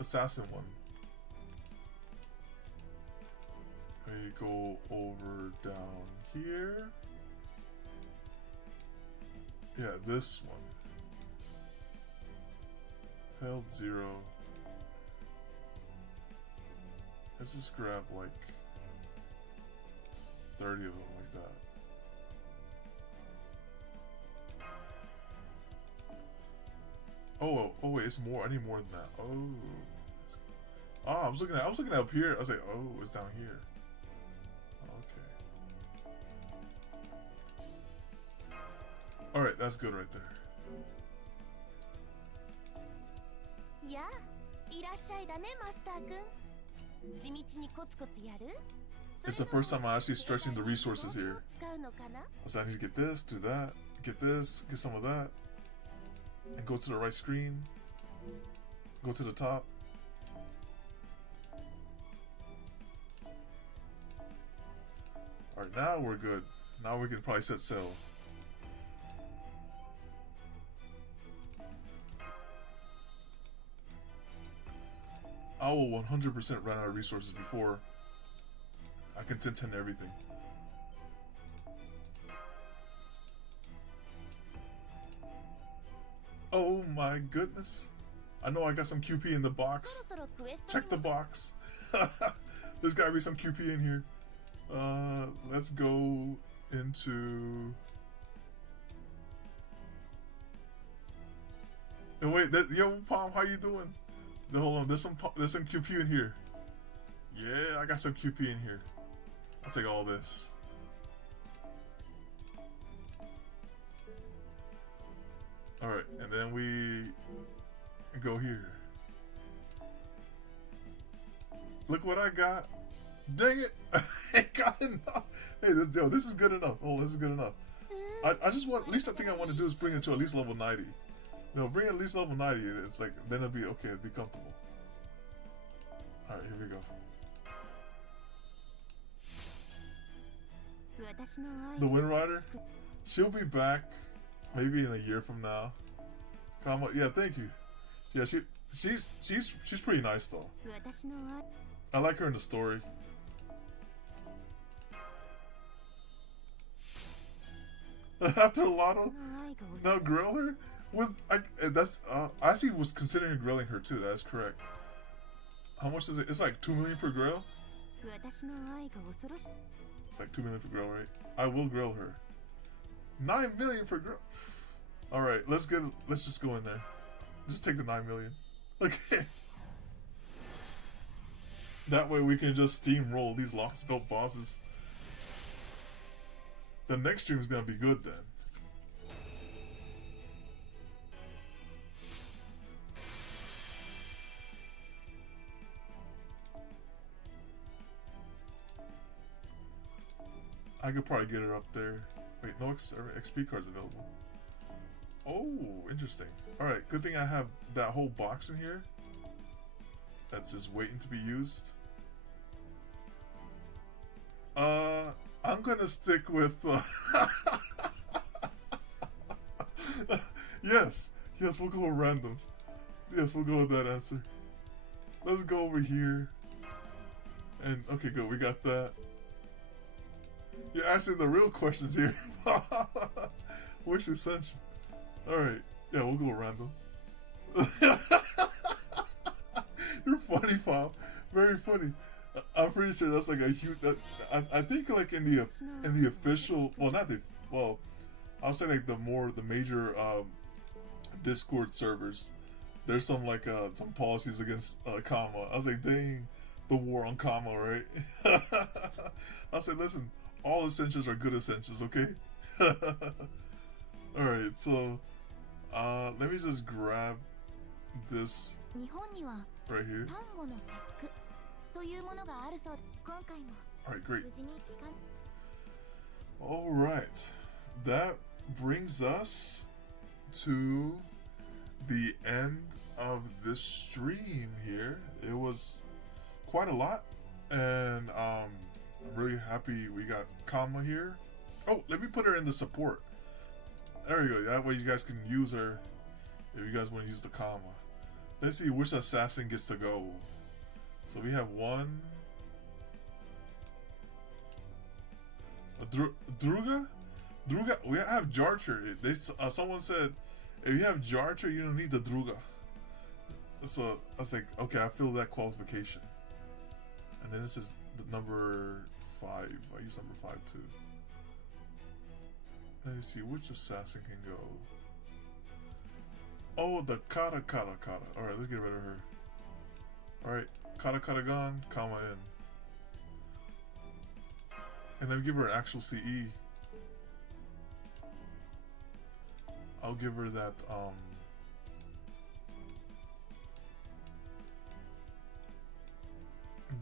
assassin one. I go over down here. Yeah, this one. Held 0. Let's just grab like 30 of them like that. Oh wait, it's more. I need more than that. Oh, I was looking at up here. I was like, oh, it's down here. Okay. All right, that's good right there. Yeah. It's the first time I'm actually stretching the resources here. So I need to get this, do that, get this, get some of that, and go to the right screen. Go to the top. Alright, now we're good. Now we can probably set sail. I will 100% run out of resources before I can 10-10 everything. Oh my goodness. I know I got some QP in the box. Check the box. There's gotta be some QP in here. Let's go into... And wait, yo, Palm, how you doing? Hold on, there's some QP in here. Yeah, I got some QP in here. I'll take all this. Alright, and then we go here. Look what I got. Dang it. I got enough. Hey, this is good enough. Oh, this is good enough. I just want, at least I think I want to do is bring it to at least level 90. Bring it at least level 90. It's like, then it'll be okay, it'll be comfortable. Alright, here we go. The Wind Rider? She'll be back maybe in a year from now. Yeah, thank you. Yeah, she's pretty nice though. I like her in the story. After Lotto, now grill her with I actually was considering grilling her too. That's correct. How much is it? It's like 2 million per grill. It's like 2 million per grill, right? I will grill her. 9 million per grill. All right, let's just go in there. Just take the 9 million. Okay. That way we can just steamroll these Lostbelt bosses. The next stream is gonna be good then. I could probably get her up there. Wait, no XP cards available. Oh, interesting. Alright, good thing I have that whole box in here. That's just waiting to be used. I'm gonna stick with yes, we'll go random. Yes, we'll go with that answer. Let's go over here. And okay, good, we got that. You're asking the real questions here. Which ascension? Alright, yeah, we'll go random. You're funny, Pop. Very funny. I'm pretty sure that's like a huge. I think like in the official, well, not the, well, I'll say like the major Discord servers. There's some like some policies against Kama. I was like, dang, the war on Kama, right? I said, listen, all essentials are good essentials, okay? All right, so let me just grab this right here. Alright, great. Alright, that brings us to the end of this stream here. It was quite a lot, and I'm really happy we got Kama here. Oh, let me put her in the support. There you go, that way you guys can use her if you guys want to use the Kama. Let's see which assassin gets to go. So we have one. Druga? We have Jarcher. Someone said, if you have Jarcher, you don't need the Druga. So I was like, okay, I feel that qualification. And then this is the number 5. I use number 5 too. Let me see which assassin can go. Oh, the Kata. Alright, let's get rid of her. Alright, Kata gone, Kama in. And then give her an actual CE. I'll give her that,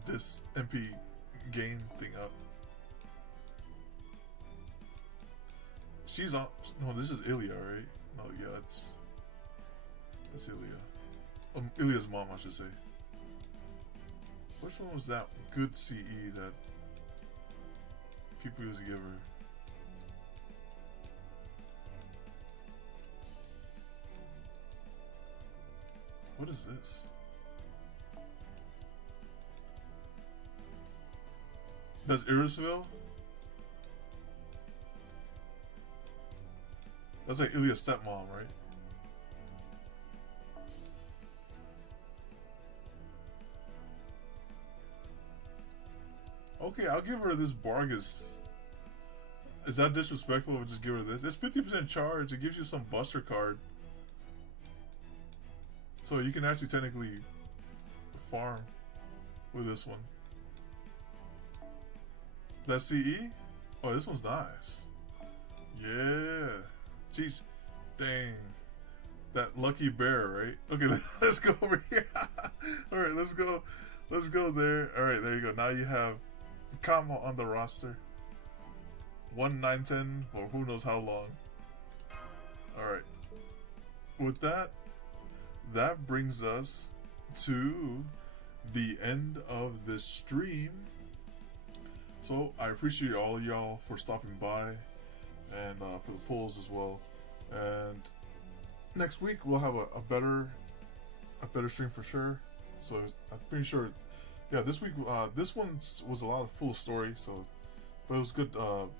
this MP gain thing up. She's on, no, this is Ilya, right? No, yeah, that's Ilya. Ilya's mom, I should say. Which one was that good CE that people used to give her? What is this? That's Irisville? That's like Ilya's stepmom, right? Okay, I'll give her this Bargus. Is that disrespectful if I just give her this? It's 50% charge. It gives you some buster card. So you can actually technically farm with this one. That CE? Oh, this one's nice. Yeah. Jeez. Dang. That lucky bear, right? Okay, let's go over here. Alright, let's go. Let's go there. All right, there you go. Now you have Kama on the roster. 1-9-10 or who knows how long. All right. With that, that brings us to the end of this stream. So I appreciate all of y'all for stopping by and for the polls as well. And next week we'll have a better stream for sure. So I'm pretty sure, yeah. This week, this one was a lot of full story. So, but it was good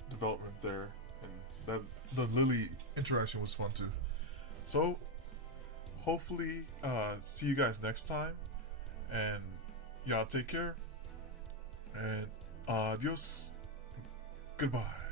development there, and that the Lily interaction was fun too. So, hopefully, see you guys next time, and y'all take care, and adios, goodbye.